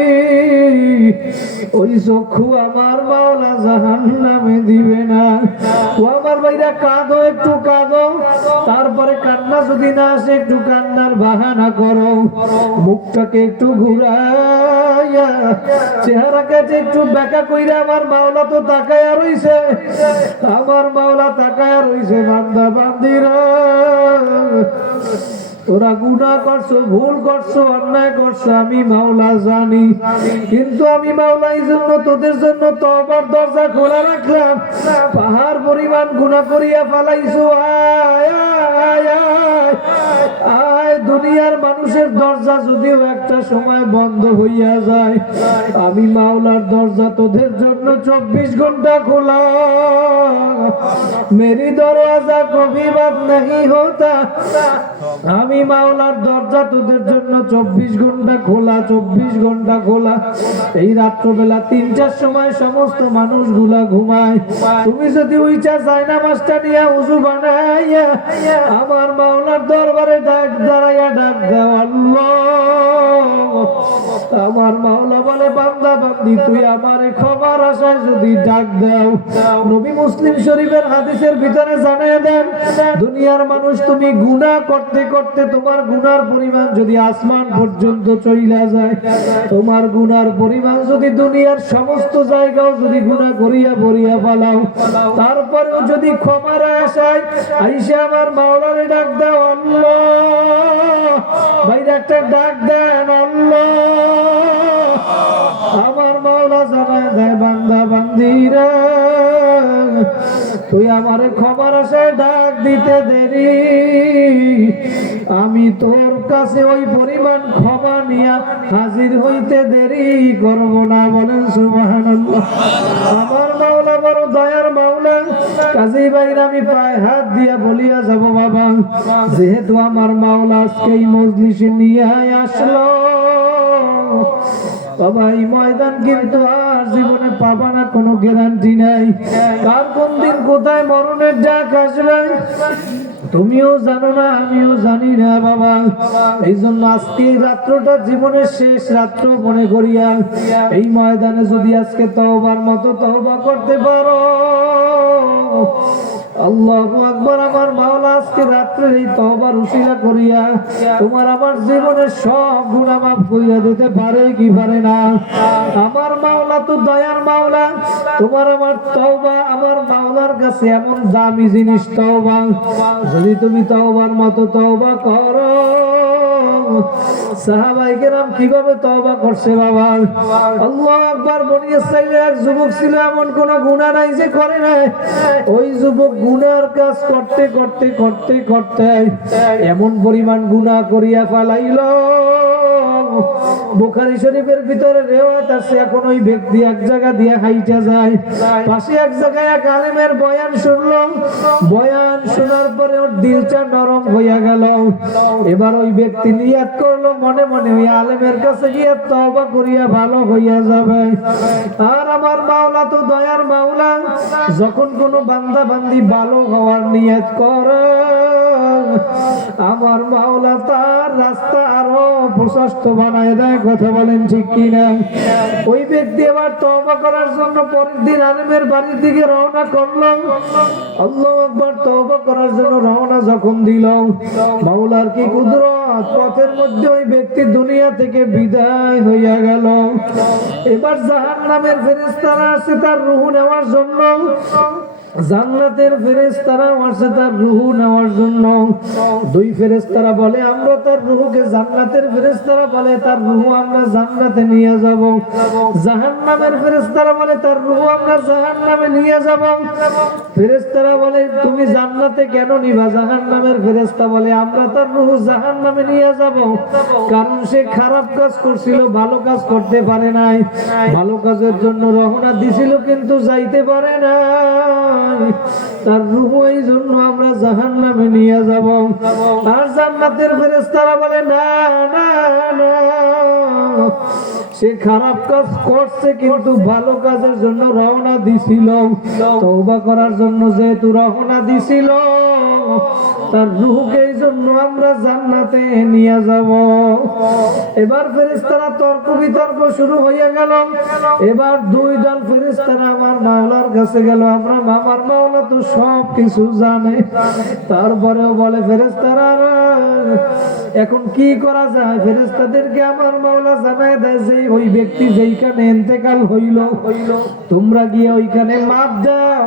ওই চক্ষু আমার মাওলা জাহান্নামে দিবে না। ও আমার ভাইরা কাঁদো, একটু কাঁদো, তারপরে কান্না যদি না আসে একটু কান্নার বাহানা করো, মুখটাকে একটু ঘুরাইয়া চেহারাকে একটু বেঁকা কইরা আমার মাওলা তো তাকায়া রইছে, আমার মাওলা তাকায়া রইছে। বান্দা বান্দিরা তোরা গুনাহ করছো, ভুল করছো, অন্যায় করছো, আমি মাওলা জানি, কিন্তু আমি মাওলা এই জন্য তোদের জন্য তওবার দরজা খোলা রাখলাম। পাহাড় পরিমাণ গুনাহ করিয়া ফেলাইছো, আয় আয় আয় আয়। দুনিয়ার মানুষের দরজা যদিও একটা সময় বন্ধ হইয়া যায়, আমি মাওলার দরজা তোদের জন্য 24 ঘন্টা খোলা। মেরি দরওয়াজা কভি বাদ नहीं होता, আমি মাওলার দরজা তোদের জন্য 24 ঘন্টা খোলা, 24 ঘন্টা খোলা। এই রাত্রবেলা 3টার সময় সমস্ত মানুষগুলা ঘুমায়, তুমি যদি উইচা জায়নামাজটা নিয়ে ওযু বানাইয়া আমার মাওলার দরবারে ডাক দাঁড়াইয়া ডাক দাও আল্লাহ। আমার মাওলা বলে বান্দা বান্দি তুই আমারে ক্ষমার আশায় যদি ডাক দাও, নবী মুসলিম শরীফের হাদিসের ভিতরে জানায় দেন দুনিয়ার মানুষ তুমি গুনাহ করতে করতে তোমার গুনার পরিমাণ যদি আসমান পর্যন্ত চইলা যায়, তোমার গুনার পরিমাণ যদি দুনিয়ার সমস্ত জায়গাও যদি গুনাহ করিয়া ভরিয়া ফেলাও, তারপরেও যদি ক্ষমার আশায় আইসা আমার মাওলারে ডাক দাও আল্লাহ। ভাইরা একটা ডাক দেন আল্লাহ। আমার মাওলা জানায় দেয় বান্দা বান্দিরা তুই আমারে ক্ষমার আশায় ডাক দিতে দেরি, আমি তোর কাছে ওই পরিমাণ ক্ষমা নিয়া হাজির হইতে দেরি করব না। বলেন সুবহানাল্লাহ। আমার মাওলা বড় দয়ার মাওলা। কাজী ভাইরা আমি পায়ে হাত দিয়া বলিয়া যাব বাবা, যেহেতু আমার মাওলা আজকে এই মজলিসে নিয়ে আসলো বাবা, এই ময়দান কিন্তু আর জীবনে পাবা না, কোনো গ্যারান্টি নাই। কার কোন দিন কোথায় মরণের ডাক আসবে তুমিও জানো না, আমিও জানি না বাবা। এই জন্য আজকে এই রাত্রটা জীবনের শেষ রাত্র মনে করিয়া এই ময়দানে যদি আজকে তওবার মতো তওবা করতে পারো, আল্লাহু আকবার। আমার মাওলা আজকে রাত্রে এই তওবার উসিলা করিয়া তোমার আমার জীবনের সব গুনাহ মাফ কইরা দিতে পারে কি পারে না? আমার মাওলা তো দয়ার মাওলা। তোমার আমার তওবা আমার মাওলার কাছে এমন দামি জিনিস তওবা, যদি তুমি তওবার মতো তওবা করো সাহাবায়ে কেরাম কিভাবে তওবা করছে বাবা। আল্লাহু আকবার। বনি ইসরাঈলের এক যুবক ছিল, এমন কোন গুনাহ নাই যে করে নাই। ওই যুবক গুনার কাজ করতে করতে করতে করতে এমন পরিমাণ গুনাহ করিয়া ফেলাইল। বুখারী শরীফের ভিতরে রিওয়ায়াত আছে, এখন ওই ব্যক্তি এক জায়গা দিয়ে হাইটা যায়, পাশে এক জায়গায় এক আলেমের বয়ান শুনল। বয়ান শোনার পরে ওর দিলটা নরম হইয়া গেল। এবার ওই ব্যক্তি নিয়ত করলো মনে মনে ওই আলেমের কাছে গিয়ে তওবা করিয়া ভালো হইয়া যাবে। আর আমার মাওলা তো দয়ার মাওলা, যখন কোনো বান্দা বান্দি ভালো হওয়ার নিয়ত করে, আমার মাওলা তার রাস্তা আরো প্রশস্ত বানায় দেয়। কথা বলেন ঠিক কিনা? ওই ব্যক্তি এবার তওবা করার জন্য পরের দিন আলেমের বাড়ির দিকে রওনা করলো। আল্লাহু আকবার। তওবা করার জন্য রওনা যখন দিল, মাওলার কি কুদরত, পথের মধ্যে ওই ব্যক্তি দুনিয়া থেকে বিদায় হইয়া গেল। এবার জাহান্নামের ফেরেশতারা আসে তার রূহ নেওয়ার জন্য, জান্নাতের ফেরেশতারা আসে তার রূহ নেওয়ার জন্য। দুই ফেরেশতারা বলে আমরা তার রূহকে, জান্নাতের ফেরেশতারা বলে তার রূহ আমরা জান্নাতে নিয়ে যাব। জাহান্নামের ফেরেশতারা বলে তার রূহ আমরা জাহান্নামে নিয়ে যাব। ফেরেশতারা বলে তুমি জান্নাতে কেন নিবা? জাহান্নামের ফেরেশতা বলে আমরা তার রূহ জাহান্নামে নিয়ে যাব, কারণ সে খারাপ কাজ করছিল, ভালো কাজ করতে পারে নাই। ভালো কাজের জন্য রওনা দিছিল কিন্তু যাইতে পারে না, তার রূহ এই জন্য আমরা জাহান্নামে নিয়ে যাব। আর জান্নাতের ফেরেশতারা বলে না না না, সে খারাপ কাজ করছে কিন্তু ভালো কাজের জন্য রওনা দিছিল। তওবা করার জন্য যেহেতু রওনা দিছিল, তার রূহকে এই জন্য আমরা জান্নাতে নিয়ে যাব। এবার ফেরেশতারা তর্ক বিতর্ক শুরু হইয়া গেল। এবার দুই দল ফেরেশতারা আমার মাওলার কাছে গেল। আমার মাওলা তো সব কিছু জানে, তারপরেও বলে ফেরেশতারা এখন কি করা যায়? ফেরেশতাদেরকে আমার মাওলা জানায় দেয় যে ওই ব্যক্তি যেইখানে ইন্তেকাল হইল, তোমরা গিয়ে ওইখানে মাপ দাও।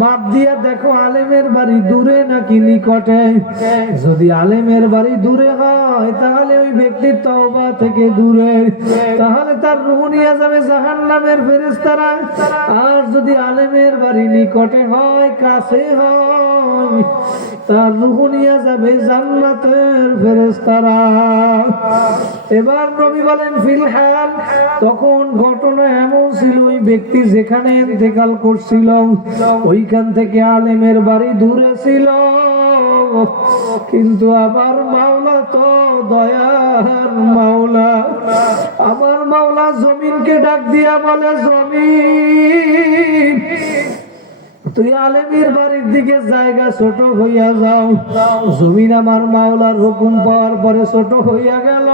মাপ দিয়ে দেখো আলেমের বাড়ি দূরে নাকি নিকটে। যদি আলেমের বাড়ি দূরে হয় তাহলে ওই ব্যক্তির তওবা থেকে দূরে, তাহলে তার রূহ নিয়ে যাবে জাহান্নামের ফেরেশতারা। আর যদি আলেমের বাড়ি নিকটে হয়, কাছে হয়, তার রূহ নিয়ে যাবে জান্নাতের ফেরেশতারা। এবার নবী বলেন ফিলহাল, তখন ঘটনা এমন ছিল ওই ব্যক্তি যেখানে ইন্তেকাল করছিল ওইখান থেকে আলেমের বাড়ি দূরে ছিল, কিন্তু আমার মাওলা তো দয়ার মাওলা। আমার মাওলা জমিনকে ডাক দিয়া বলে জমিন তুই আলেমের বাড়ির দিকে জায়গা ছোট হইয়া যাও। জমিন আমার মাওলার হুকুম পাওয়ার পরে ছোট হইয়া গেল।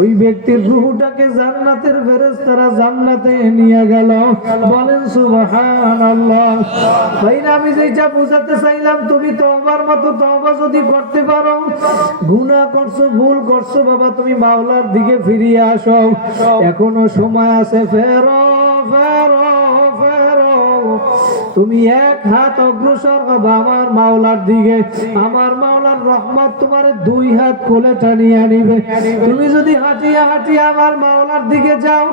ওই ব্যক্তির রূহটাকে জান্নাতের ফেরেশতারা জান্নাতে নিয়ে গেল। বলেন সুবহানাল্লাহ। ভাইরা আমি যেটা বুঝাতে চাইলাম, তুমি তওবার মতো তওবা যদি করতে পারো, গুনাহ করছো, ভুল করছো, বাবা তুমি মাওলার দিকে ফিরিয়ে আসো, এখনো সময় আছে। ফেরো ফেরো ফেরো, তুমি এক হাত অগ্রসর হবে আমার মাওলার দিকে। আমার মাওলার রহমত তোমার দুই হাত কোলে টানিয়ে নিবে। তুমি যদি হাঁটিয়া হাঁটিয়া আমার মাওলার দিকে যাও,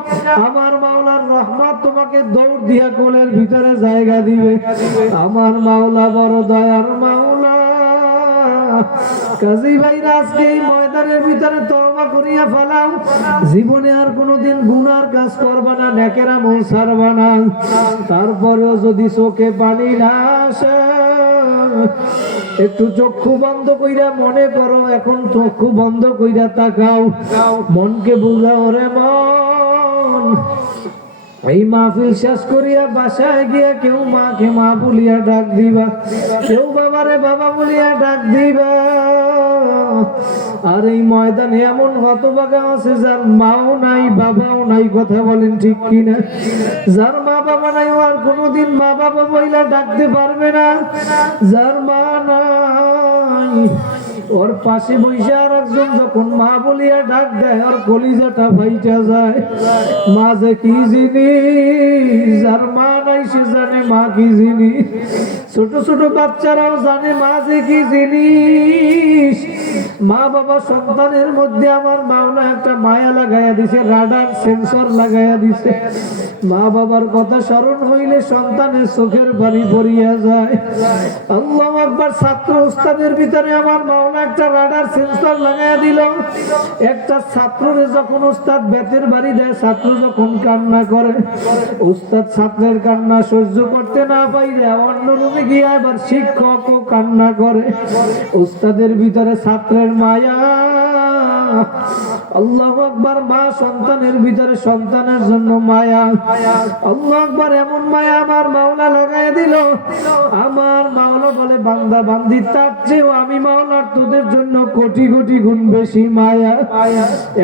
আমার মাওলার রহমত তোমাকে দৌড় দিয়া কোলের ভিতরে জায়গা দিবে। আমার মাওলা বড় দয়ার মাওলা। কাজী ভাইরা আজকে এই ময়দানের ভিতরে তওবা করিয়া ফেলাও। জীবনে আর কোনোদিন গুনার কাজ করবা না, নেকের আমল ছাড়বা না। তারপরেও যদি চোখে পানি না আসে, একটু চক্ষু বন্ধ কইরা মনে করো, এখন চক্ষু বন্ধ কইরা তাকাও, মনকে বুঝাও রে মন। এই মাহফিল শেষ করিয়া বাসায় গিয়া কেউ মাকে মা বলিয়া ডাক দিবা, কেউ বাবারে বাবা বলিয়া ডাক দিবা। আর এই ময়দানে এমন হতভাগা আছে যার মাও নাই বাবাও নাই। কথা বলেন ঠিক কিনা? যার মা বাবা নাই আর কোনোদিন মা বাবা বইলা ডাকতে পারবে না। যার মা নাই, ওর পাশে বসে আর একজন যখন মা বলিয়া ডাক দেয়, ওর কলিজাটা ফাইটা যায়। মা যে কি জিনিস যার মা নাই সে জানে মা কি জিনিস। ছোট ছোট বাচ্চারাও জানে মা যে কি জিনিস। মা বাবা সন্তানের মধ্যে আমার মাওলা একটা মায়া লাগাইয়া দিছে, রাডার সেন্সর লাগাইয়া দিছে। মা বাবার কথা স্মরণ হইলে সন্তানের চোখের পানি পড়িয়া যায়। আল্লাহু আকবার। ছাত্র উস্তাদের ভিতরে আমার মাওলা একটা রাডার সেন্সর লাগাইয়া দিল। একটা ছাত্ররে যখন উস্তাদ বেতের বাড়ি দেয়, ছাত্র যখন কান্না করে, উস্তাদ ছাত্রের কান্না সহ্য করতে না পাইলে অন্য রুমে গিয়ে আবার শিক্ষকও কান্না করে। উস্তাদের ভিতরে ছাত্রের মায়া। আল্লাহু আকবার। মা সন্তানের ভিতরে সন্তানের জন্য মায়া। আল্লাহু আকবার। এমন মায়া আমার মাওলা লাগাইয়া দিল। আমার মাওলা বলে, বান্দা বান্দি তার চেয়েও আমি মাওলার তোদের জন্য কোটি কোটি গুণ বেশি মায়া।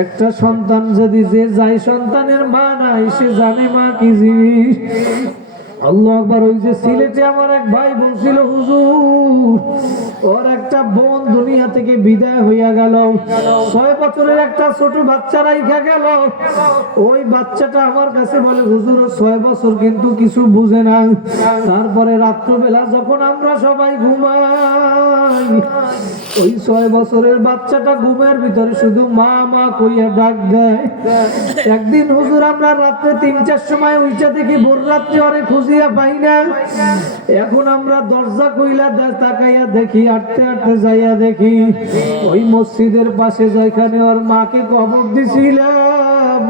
একটা সন্তান যদি যে যাই সন্তানের মা নাই সে জানে মা কি জিনিস। আল্লাহু আকবার। ওই যে সিলেটে আমার এক ভাই বলছিল, হুজুর ওর একটা বোন দুনিয়া থেকে বিদায় হইয়া গেল, 6 বছরের একটা ছোট বাচ্চা রাইখা গেল। ওই বাচ্চাটা আমার কাছে বলে, হুজুর 6 বছর কিন্তু কিছু বুঝে না। তারপরে রাত্রবেলা যখন আমরা সবাই ঘুমাই, ওই 6 বছরের বাচ্চাটা ঘুমের ভিতরে শুধু মা মা কইয়া ডাক দেয়। একদিন হুজুর আমরা রাত্রে 3-4 সময় উঠে দেখি ভোর রাত্রে অরে খুঁজিয়া পাই না। এখন আমরা দরজা কইলা তাকাইয়া দেখি, আটতে আটতে যাইয়া দেখি ওই মসজিদের পাশে যেখানে ওর মাকে কবর দিছিলাম,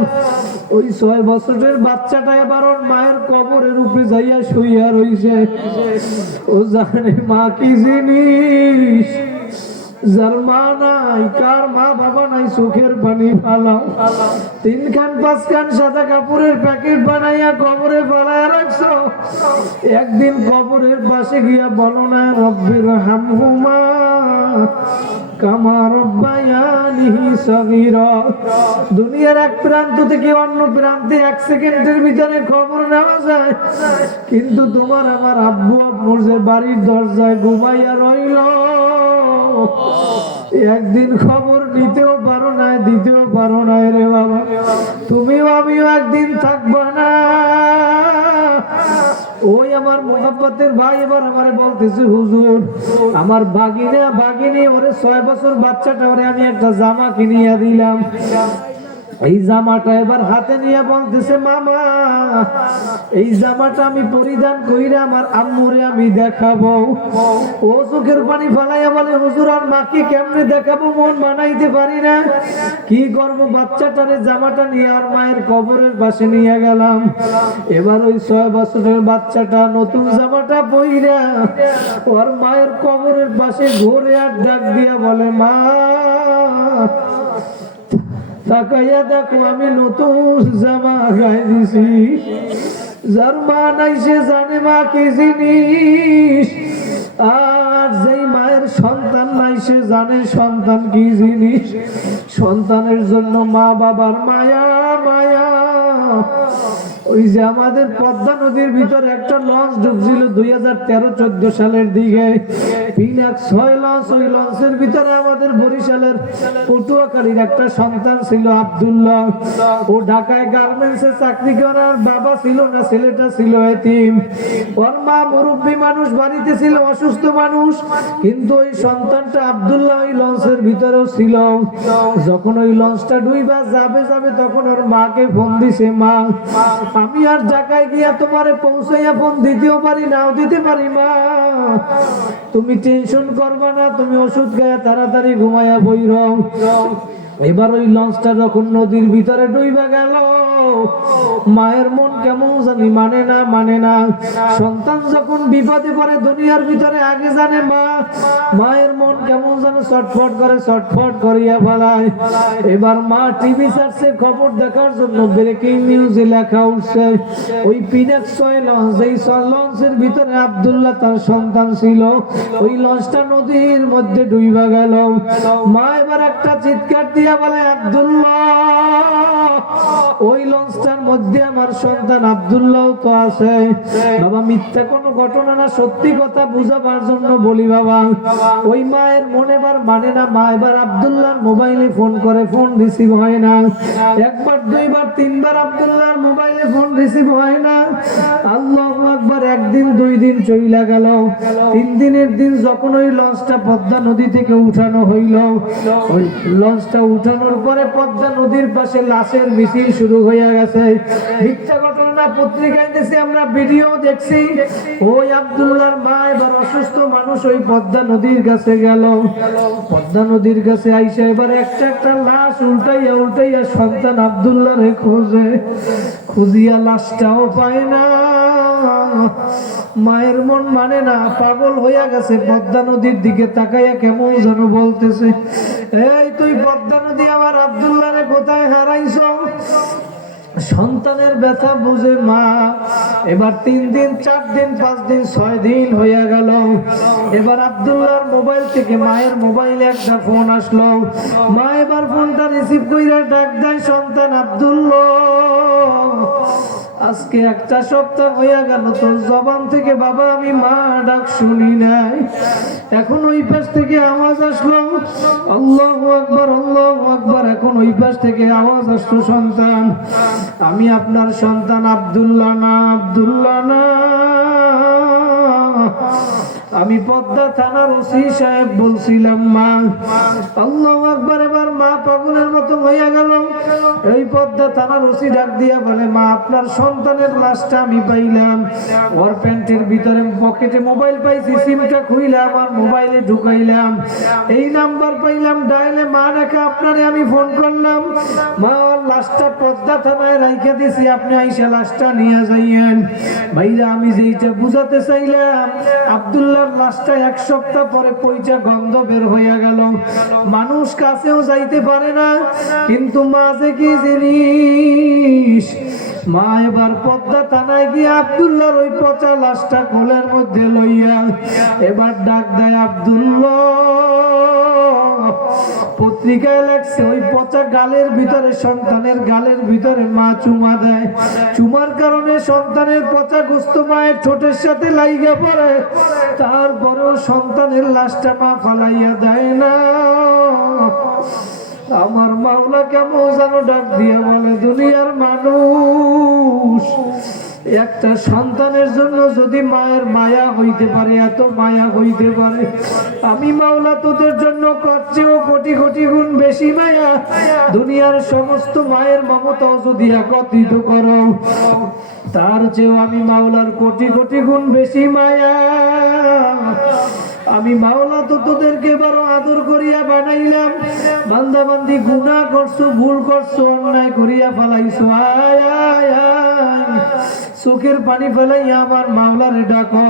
ওই 6 বছরের বাচ্চাটা এবার ওর মায়ের কবরের উপরে যাইয়া শুইয়া রইছে। ও জানে মা কি জিনিস। যার মা নাই, কার মা বাবা নাই, চোখের পানি ফালাও। 3 খান 5 খান সাদা কাপড়ের প্যাকেট বানাইয়া কবরে ফেলায় রাখছো। একদিন কবরের পাশে গিয়া বলো না, রব্বির হামহুমা কামা রব্বায়ানি সগীরা। দুনিয়ার এক প্রান্ত থেকে অন্য প্রান্তে 1 সেকেন্ডের ভিতরে খবর নেওয়া যায়, কিন্তু তোমার আমার আব্বু আম্মুর যে বাড়ির দরজায় ঘুমাইয়া রইল, একদিন খবর নিতেও পারো না, দিতেও পারো না। রে বাবা, তুমিও আমিও একদিন থাকবো না। ওই আমার মুহাব্বতের ভাই এবার আমারে বলতেছে, হুজুর আমার বাগিনী ওরে 6 বছর বাচ্চাটা ওরে আমি একটা জামা কিনিয়া দিলাম। এই জামাটা এবার হাতে নিয়ে বলতেছে, মামা এই জামাটা আমি পরিধান কইরা আমার আম্মুরে আমি দেখাবো। ও চোখের পানি ফেলাইয়া বলে, হুজুর আর মাকে কেমনে দেখাবো, মন মানাইতে পারি না। কি করবো, বাচ্চাটারে জামাটা নিয়ে আর মায়ের কবরের পাশে নিয়ে গেলাম। এবার ওই 6 বছরের বাচ্চাটা নতুন জামাটা পইরা ওর মায়ের কবরের পাশে ঘুরে আর ডাক দিয়া বলে, মা তাকাইয়া দেখো আমি নতুন জামা গায়ে দিছি। যার মা নাই সে জানে মা কি জিনিস। আর যেই মায়ের সন্তান নাই সে জানে সন্তান কি জিনিস। সন্তানের জন্য মা বাবার মায়া মায়া। ওই যে আমাদের পদ্মা নদীর ভিতরে একটা লঞ্চ ডুবছিল 2013-14 সালের দিকে, পিনাক 6 লঞ্চ। ওই লঞ্চের ভিতরে আমাদের বরিশালের পটুয়াখালীর একটা সন্তান ছিল আব্দুল্লাহ। ও ঢাকায় গার্মেন্টসে চাকরি করার, বাবা ছিল না, ছেলেটা ছিল এতিম। ওর মা মুরব্বী মানুষ, বাড়িতে ছিল অসুস্থ মানুষ, কিন্তু ওই সন্তানটা আব্দুল্লাহ ওই লঞ্চের ভিতরেও ছিল। যখন ওই লঞ্চটা ডুইবা যাবে তখন ওর মাকে ফোন দিছে, মা আমি আর ঢাকায় গিয়া তোমারে পৌঁছাইয়া ফোন দিতেও পারি, নাও দিতে পারি, মা তুমি টেনশন করবা না, তুমি ওষুধ খাইয়া তাড়াতাড়ি ঘুমাইয়া বইরও। এবার ওই লঞ্চটা যখন নদীর ভিতরে ডুইবা গেল, মায়ের মন কেমন জানি মানে না। সন্তান যখন বিপদে পড়ে দুনিয়ার ভিতরে আগে জানে মা, মায়ের মন কেমন যেন ছটফট করিয়া ফেলায়। এবার মা টিভি চাচ্ছে খবর দেখার জন্য, ব্রেকিং নিউজে লেখা উঠছে ওই পিনাক 6 লঞ্চ, এই লঞ্চের ভিতরে আব্দুল্লাহ তার সন্তান ছিল। ওই লঞ্চটা নদীর মধ্যে ডুইবা গেল। মা এবার একটা চিৎকার দিয়া বলে, আব্দুল্লাহ ওই লঞ্চটার মধ্যে আমার সন্তান আব্দুল্লাহ তো আছে বাবা। মিথ্যা কোনো ঘটনা না, সত্যি কথা বুঝাবার জন্য বলি বাবা। ওই মায়ের মনে এবার মানে না, মা এবার আব্দুল্লাহর মোবাইলে ফোন করে, ফোন রিসিভ হয় না। একবার দুইবার তিনবার আব্দুল্লাহর মোবাইলে ফোন রিসিভ হয় না। আল্লাহু আকবার। একদিন দুই দিন চইলা গেল। তিন দিনের দিন যখন ওই লঞ্চটা পদ্মা নদী থেকে উঠানো হইল, ওই লঞ্চটা উঠানোর পরে পদ্মা নদীর পাশে লাশের মিছিল শুরু হয়ে গেছে। মিথ্যা ঘটনা, পত্রিকায় দেখছি, আমরা ভিডিও দেখছি। ওই আব্দুল্লাহর মা এবার অসুস্থ মানুষ ওই পদ্মা নদীর কাছে গেল। পদ্মা নদীর কাছে আইসা এবার একটা একটা লাশ উল্টাইয়া উল্টাইয়া সন্তান আব্দুল্লাহ রে খোঁজে, খুঁজিয়া লাশটাও পায় না। মায়ের মন মানে না, পাগল হইয়া গেছে। পদ্মা নদীর দিকে তাকাইয়া কেমন যেন বলতেছে, এই তুই পদ্মা নদী আমার আব্দুল্লাহ রে কোথায় হারাইছ? সন্তানের ব্যথা বুঝে মা এবার 3 দিন 4 দিন 5 দিন 6 দিন হয়ে গেল। এবার আব্দুল্লাহর মোবাইল থেকে মায়ের মোবাইলে একটা ফোন আসলো। মা এবার ফোনটা রিসিভ কইরা ডাক দেয়, সন্তান আব্দুল্লাহ, আজকে একটা সপ্তাহ হয়ে গেল তোর জবান থেকে বাবা আমি মা ডাক শুনি নাই। এখন ওই পাশ থেকে আওয়াজ আসলো, আল্লাহু আকবার আল্লাহু আকবার। এখন ওই পাশ থেকে আওয়াজ আসলো, সন্তান আমি আপনার সন্তান আব্দুল্লাহ না, আব্দুল্লাহ না, আমি পদ্মা থানার ওসি সাহেব বলছিলাম মা। আল্লাহু আকবার। এবার মা পাগলের মতো হইয়া গেল। এই পদ্মা থানার ওসি ডাক দিয়া বলে, মা আপনার সন্তানের লাশটা আমি পাইলাম, ওর প্যান্টের ভিতরে পকেটে মোবাইল পাইছি, সিমটা খুইলা আমার মোবাইলে ঢুকাইলাম, এই নাম্বার পাইলাম ডায়ালে, মা রেখে আপনারে আমি ফোন করলাম। মা ওর লাশটা পদ্মা থানায় রাইখা দিছি, আপনি আইসা লাশটা নিয়ে যাইয়েন। ভাইরা আমি যেইটা বুঝাতে চাইলাম, আব্দুল্লাহর লাশটা 1 সপ্তাহ পরে পয়চা গন্ধ বের হইয়া গেল। মানুষ কাছেও যাইতে পারে না, কিন্তু মা যে কি জিনিস। মা এবার পদ্মা থানায় গিয়ে আব্দুল্লাহর ওই পচা লাশটা কোলের মধ্যে লইয়া এবার ডাক দেয়, আব্দুল্লাহ। পত্রিকায় লেখছে ওই পচা গালের ভিতরে, সন্তানের গালের ভিতরে মা চুমা দেয়। চুমার কারণে সন্তানের পচা গোস্ত মায়ের ঠোঁটের সাথে লাইগা পড়ে, তারপরেও সন্তানের লাশটা মা ফালাইয়া দেয় না। আমার মাওলা কেমন যেন ডাক দিয়ে বলে, দুনিয়ার মানুষ একটা সন্তানের জন্য যদি মায়ের মায়া হইতে পারে, এত মায়া হইতে পারে, আমি মাওলা তোদের জন্য করছেও কোটি কোটি গুণ বেশি মায়া। দুনিয়ার সমস্ত মায়ের মমতাও যদি একত্রিত করো, তার চেয়েও আমি মাওলার কোটি কোটি গুণ বেশি মায়া। আমি মাওলা তো তোদেরকে বড় আদর করিয়া বানাইলাম, বান্দা বান্দি গুনাহ করছো, ভুল করছো, অন্যায় করিয়া ফেলাইছো, আয় আয় আয় চোখের পানি ফেলাইয়া আমার মাওলারে ডাকো।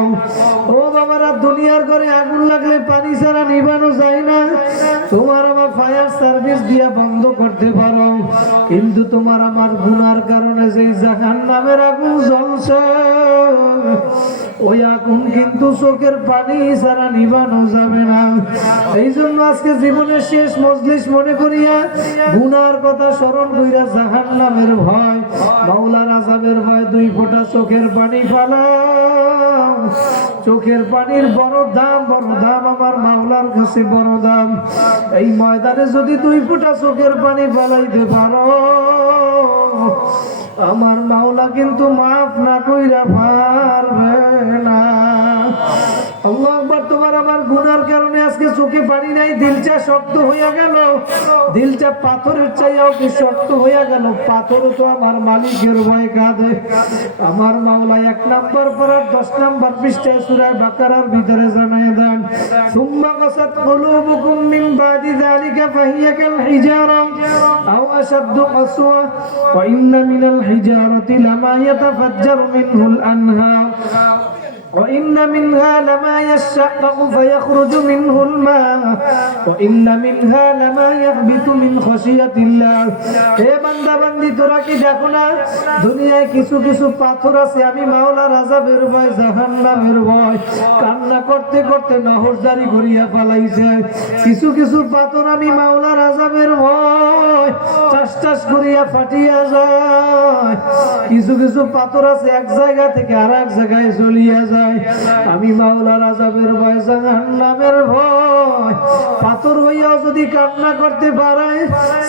ও বাবারা, দুনিয়ার ঘরে আগুন লাগলে পানি ছাড়া নিভানো যায় না। তোমার আমার ফায়ার সার্ভিস দিয়া বন্ধ করতে পারো, কিন্তু তোমার আমার গুনার কারণে যেই জাহান্নামের আগুন জ্বলছে, ওই আগুন কিন্তু চোখের পানি ছাড়া নিভানো যাবে না। এই জন্য আজকে জীবনের শেষ মজলিস মনে করিয়া গুনার কথা স্মরণ কইরা জাহান্নামের ভয়, মাওলার আযাবের ভয় 2 ফোঁটা চোখের পানি ফালাও। চোখের পানির বড় দাম, বড় দাম আমার মাওলার কাছে বড় দাম। এই ময়দানে যদি 2 ফোঁটা চোখের পানি ফেলাইতে পারো, আমার মাওলা কিন্তু মাফ না কইরা পারবে না। আল্লাহু আকবার। তোমার আমার গুনার কারণে আজকে চোখে পানি নাই, দিলটা শক্ত হইয়া গেল। দিলটা পাথরের চাইয়াও কি শক্ত হইয়া গেল। পাথরও তো আমার মালিকের ভয় কাঁদে। আমার মাওলা 1 নাম্বার পারার 10 নাম্বার পৃষ্ঠায় সূরা বাকারার ভিতরে জানায় দেন, সুম্মা কাসাত কুলুবুকুম মিন বাদি যালিকা ফাহিয়া কাল হিজারা আও আশাদ্দু কাসওয়া ওয়া ইন্না মিনাল হিজারাতি লামা ইয়াতাফাজ্জারু মিনহুল আনহার وإن منها لما يشقق فيخرج منه الماء وإن منها لما يهبط من خشية الله। হে বান্দা বান্দি, তোরা কি দেখো না দুনিয়ায় কিছু কিছু পাথর আছে, আমি মাওলার আযাবের ভয়, জাহান্নামের ভয় কান্না করতে করতে নহরজারি করিয়া ফেলাইছে। কিছু কিছু পাথর আমি মাওলার আযাবের ভয় টাস টাস করিয়া ফাটিয়া যায়। কিছু কিছু পাথর আছে এক জায়গা থেকে আর এক জায়গায় চলিয়া যায়। আমি মাওলার আযাবের ভয়, জাহান্নামের ভয়, পাথর হইয়াও যদি কান্না করতে পারে,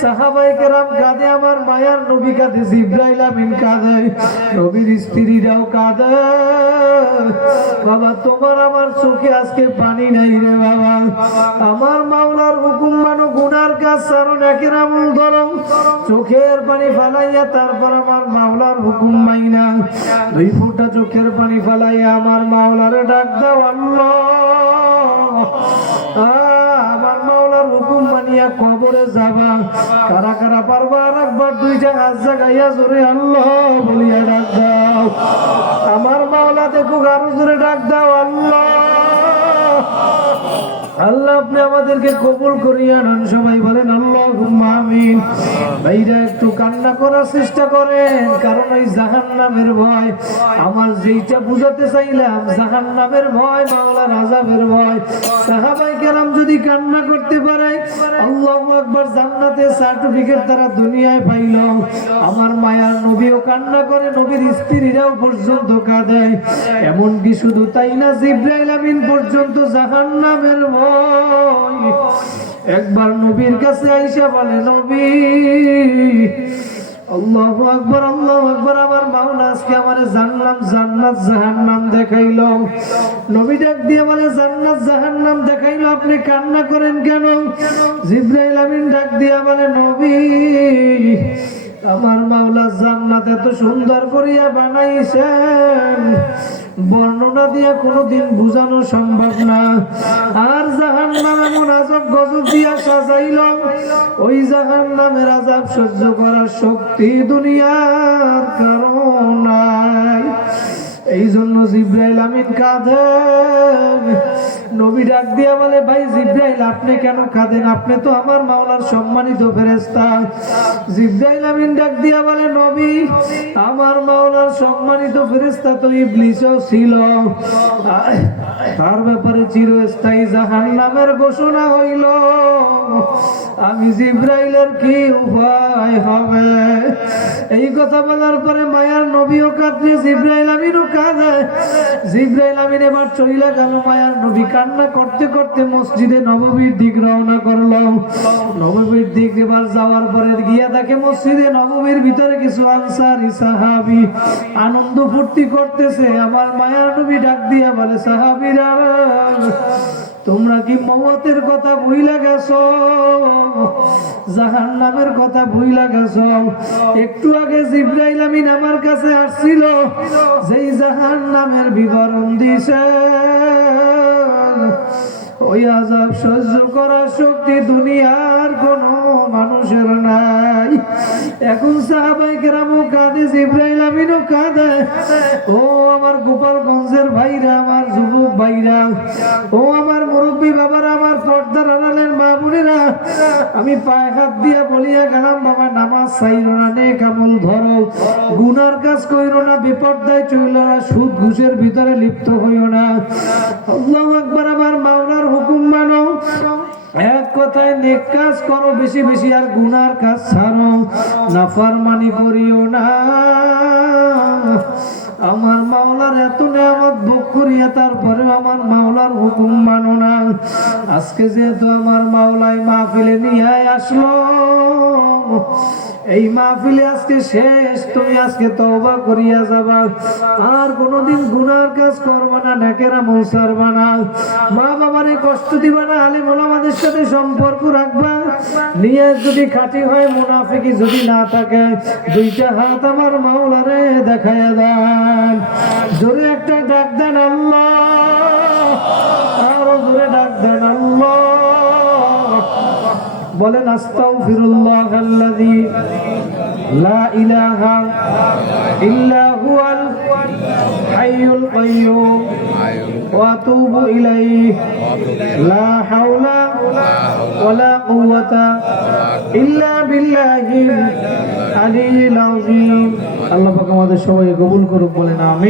সাহাবায়ে কেরাম কাঁদে, আমার মায়ার নবী কাঁদে, জিবরাইল আমিন কাঁদে, নবীর স্ত্রীরাও কাঁদে। বাবা তোমার আমার চোখে আজকে পানি নাই রে বাবা। আমার মাওলার হুকুম মানো, গুনার কাজ ছাড়ো, নেকের আমল ধরো, চোখের পানি ফালাইয়া তারপর আমার মাওলার হুকুম মাইনা দুই ফোঁটা চোখের পানি ফালাইয়া আমার মাওলারে ডাক দাও, আল্লাহ। আমার মাওলার হুকুম মানিয়া কবরে যাবা। কারা কারা পারবা একবার দুইটা হাত জাগাইয়া জোরে আল্লাহ বলিয়া ডাক দাও। আমার মাওলা দেখুক, আরো জোরে ডাক দাও, আল্লাহ। আল্লাহ আপনি আমাদেরকে কবুল করিয়া নেন। সবাই বলেন আল্লাহুম্মা আমিন। ভাইরা একটু কান্না করার চেষ্টা করেন, কারণ ওই জাহান্নামের ভয়, আমার যেইটা বুঝাতে চাইলাম, জাহান্নামের ভয়, মাওলার আযাবের ভয়। সাহাবায়ে কেরাম যদি কান্না করতে পারে, আল্লাহু আকবার, জান্নাতের সার্টিফিকেট তারা দুনিয়ায় পাইল। আমার মায়ার নবীও কান্না করে, নবীর স্ত্রীরাও পর্যন্ত কাঁদে। এমনকি শুধু তাই না, জিবরাইল আমিন পর্যন্ত জাহান্নামের ভয় একবার নবীর কাছে আইসা বলে, নবী, আল্লাহু আকবার, আল্লাহু আকবার, আমার মাওলা আজকে আমারে জান্নাত জাহান্নাম দেখাইলো। নবী ডাক দিয়ে বলে, জান্নাত জাহান্নাম দেখাইলো, আপনি কান্না করেন কেন? জিবরাইল আমিন ডাক দিয়ে বলে, নবী, আমার মাওলা জান্নাত এত সুন্দর করিয়া বানাইছেন, বর্ণনা দিয়া কোনোদিন বুঝানো সম্ভব না। আর জাহান্নাম এমন আযাব গজব দিয়া সাজাইল, ওই জাহান্নামের আযাব সহ্য করার শক্তি দুনিয়ার কারো নাই। এই জন্য জিবরাইল আমিন কাঁদে। নবী ডাক দিয়া বলে, ভাই জিবরাইল, আপনি কেন কাঁদেন? আপনি তো আমার মাওলার সম্মানিত ফেরেশতা। জিবরাইল আমিন ডাক দিয়া বলে, নবী, আমার মাওলার সম্মানিত ফেরেশতা তো ইবলিসও ছিল, তার ব্যাপারে চিরস্থায়ী জাহান্নামের ঘোষণা হইল। আমি জিবরাইলের কি উপায় হবে? এই কথা বলার পরে মায়ার নবীও কাঁদে, জিবরাইল আমিনও কাঁদে। জিবরাইল আমিন এবার চইলা গেল। মায়ার নবী কান্না করতে করতে মসজিদে নববীর দিক রওনা করলো। নববীর দিক এবার যাওয়ার পরে গিয়া দেখে মসজিদে নববীর ভিতরে কিছু আনসারী সাহাবী আনন্দ ফুর্তি করতেছে। আমার মায়ার নবী ডাক দিয়া বলে, সাহাবীরা, তোমরা কি মওতের কথা ভুইলা গেছো? জাহান্নামের কথা ভুইলা গেছো? একটু আগে জিবরাইল আমিন আমার কাছে আসছিল, যেই জাহান্নামের বিবরণ দিছে, ওই আযাব সহ্য করার শক্তি দুনিয়ার কোনো মানুষের নাই। এখন সাহাবায়ে কেরামও কাঁদে, জিবরাইল আমিনও কাঁদে। ও আমার গোপালগঞ্জের ভাইরা, আমার যুবক ভাইরা, ও আমার মুরব্বী বাবারা, আমার পর্দার আড়ালের মা বোনেরা, আমি পায়ে হাত দিয়া বলিয়া গেলাম, বাবা, নামাজ ছাইরো না, নেক আমল ধরো, গুনার কাজ কইরো না, বিপর্দায় চইলো না, সুদ ঘুষের ভিতরে লিপ্ত হইও না। আল্লাহু আকবার। আমার মাওলার হুকুম মানো, এক কথায় নেক কাজ করো বেশি বেশি, আর গুনার কাজ ছাড়ো, নাফরমানি করিও না। আমার মাওলার এত নিয়ামত ভোগ করিয়া তারপরে আমার মাওলার হুকুম মানো না। আজকে যেহেতু আমার মাওলাই মাহফিলে নিয়ে আসলো, এই মাহফিলে আজকে শেষ, তুমি আজকে তওবা করিয়া যাবা, আর কোনোদিন গুনার কাজ করবা না, নেকের আমল ছাড়বা না, মা বাবারে কষ্ট দিবা না, আলেম ওলামাদের সাথে সম্পর্ক রাখবা। নিয়ত যদি খাঁটি হয়, মুনাফিকি যদি না থাকে, দুইটা হাত আমার মাওলারে দেখায়া দেন। জোরে একটা ডাক দেন আল্লাহ, আরো জোরে ডাক দেন আল্লাহ। বলেন আস্তাগফিরুল্লাহাল্লাযী লা ইলাহা ইল্লা হুয়াল হাইয়ুল কাইয়্যুম ওয়া আতুবু ইলাইহি লা হাওলা ওয়ালা কুওয়াতা ইল্লা বিল্লাহিল আলিয়্যিল আযীম। আল্লাহ পাক আমাদের সবাইকে কবুল করুক, বলেন আমিন।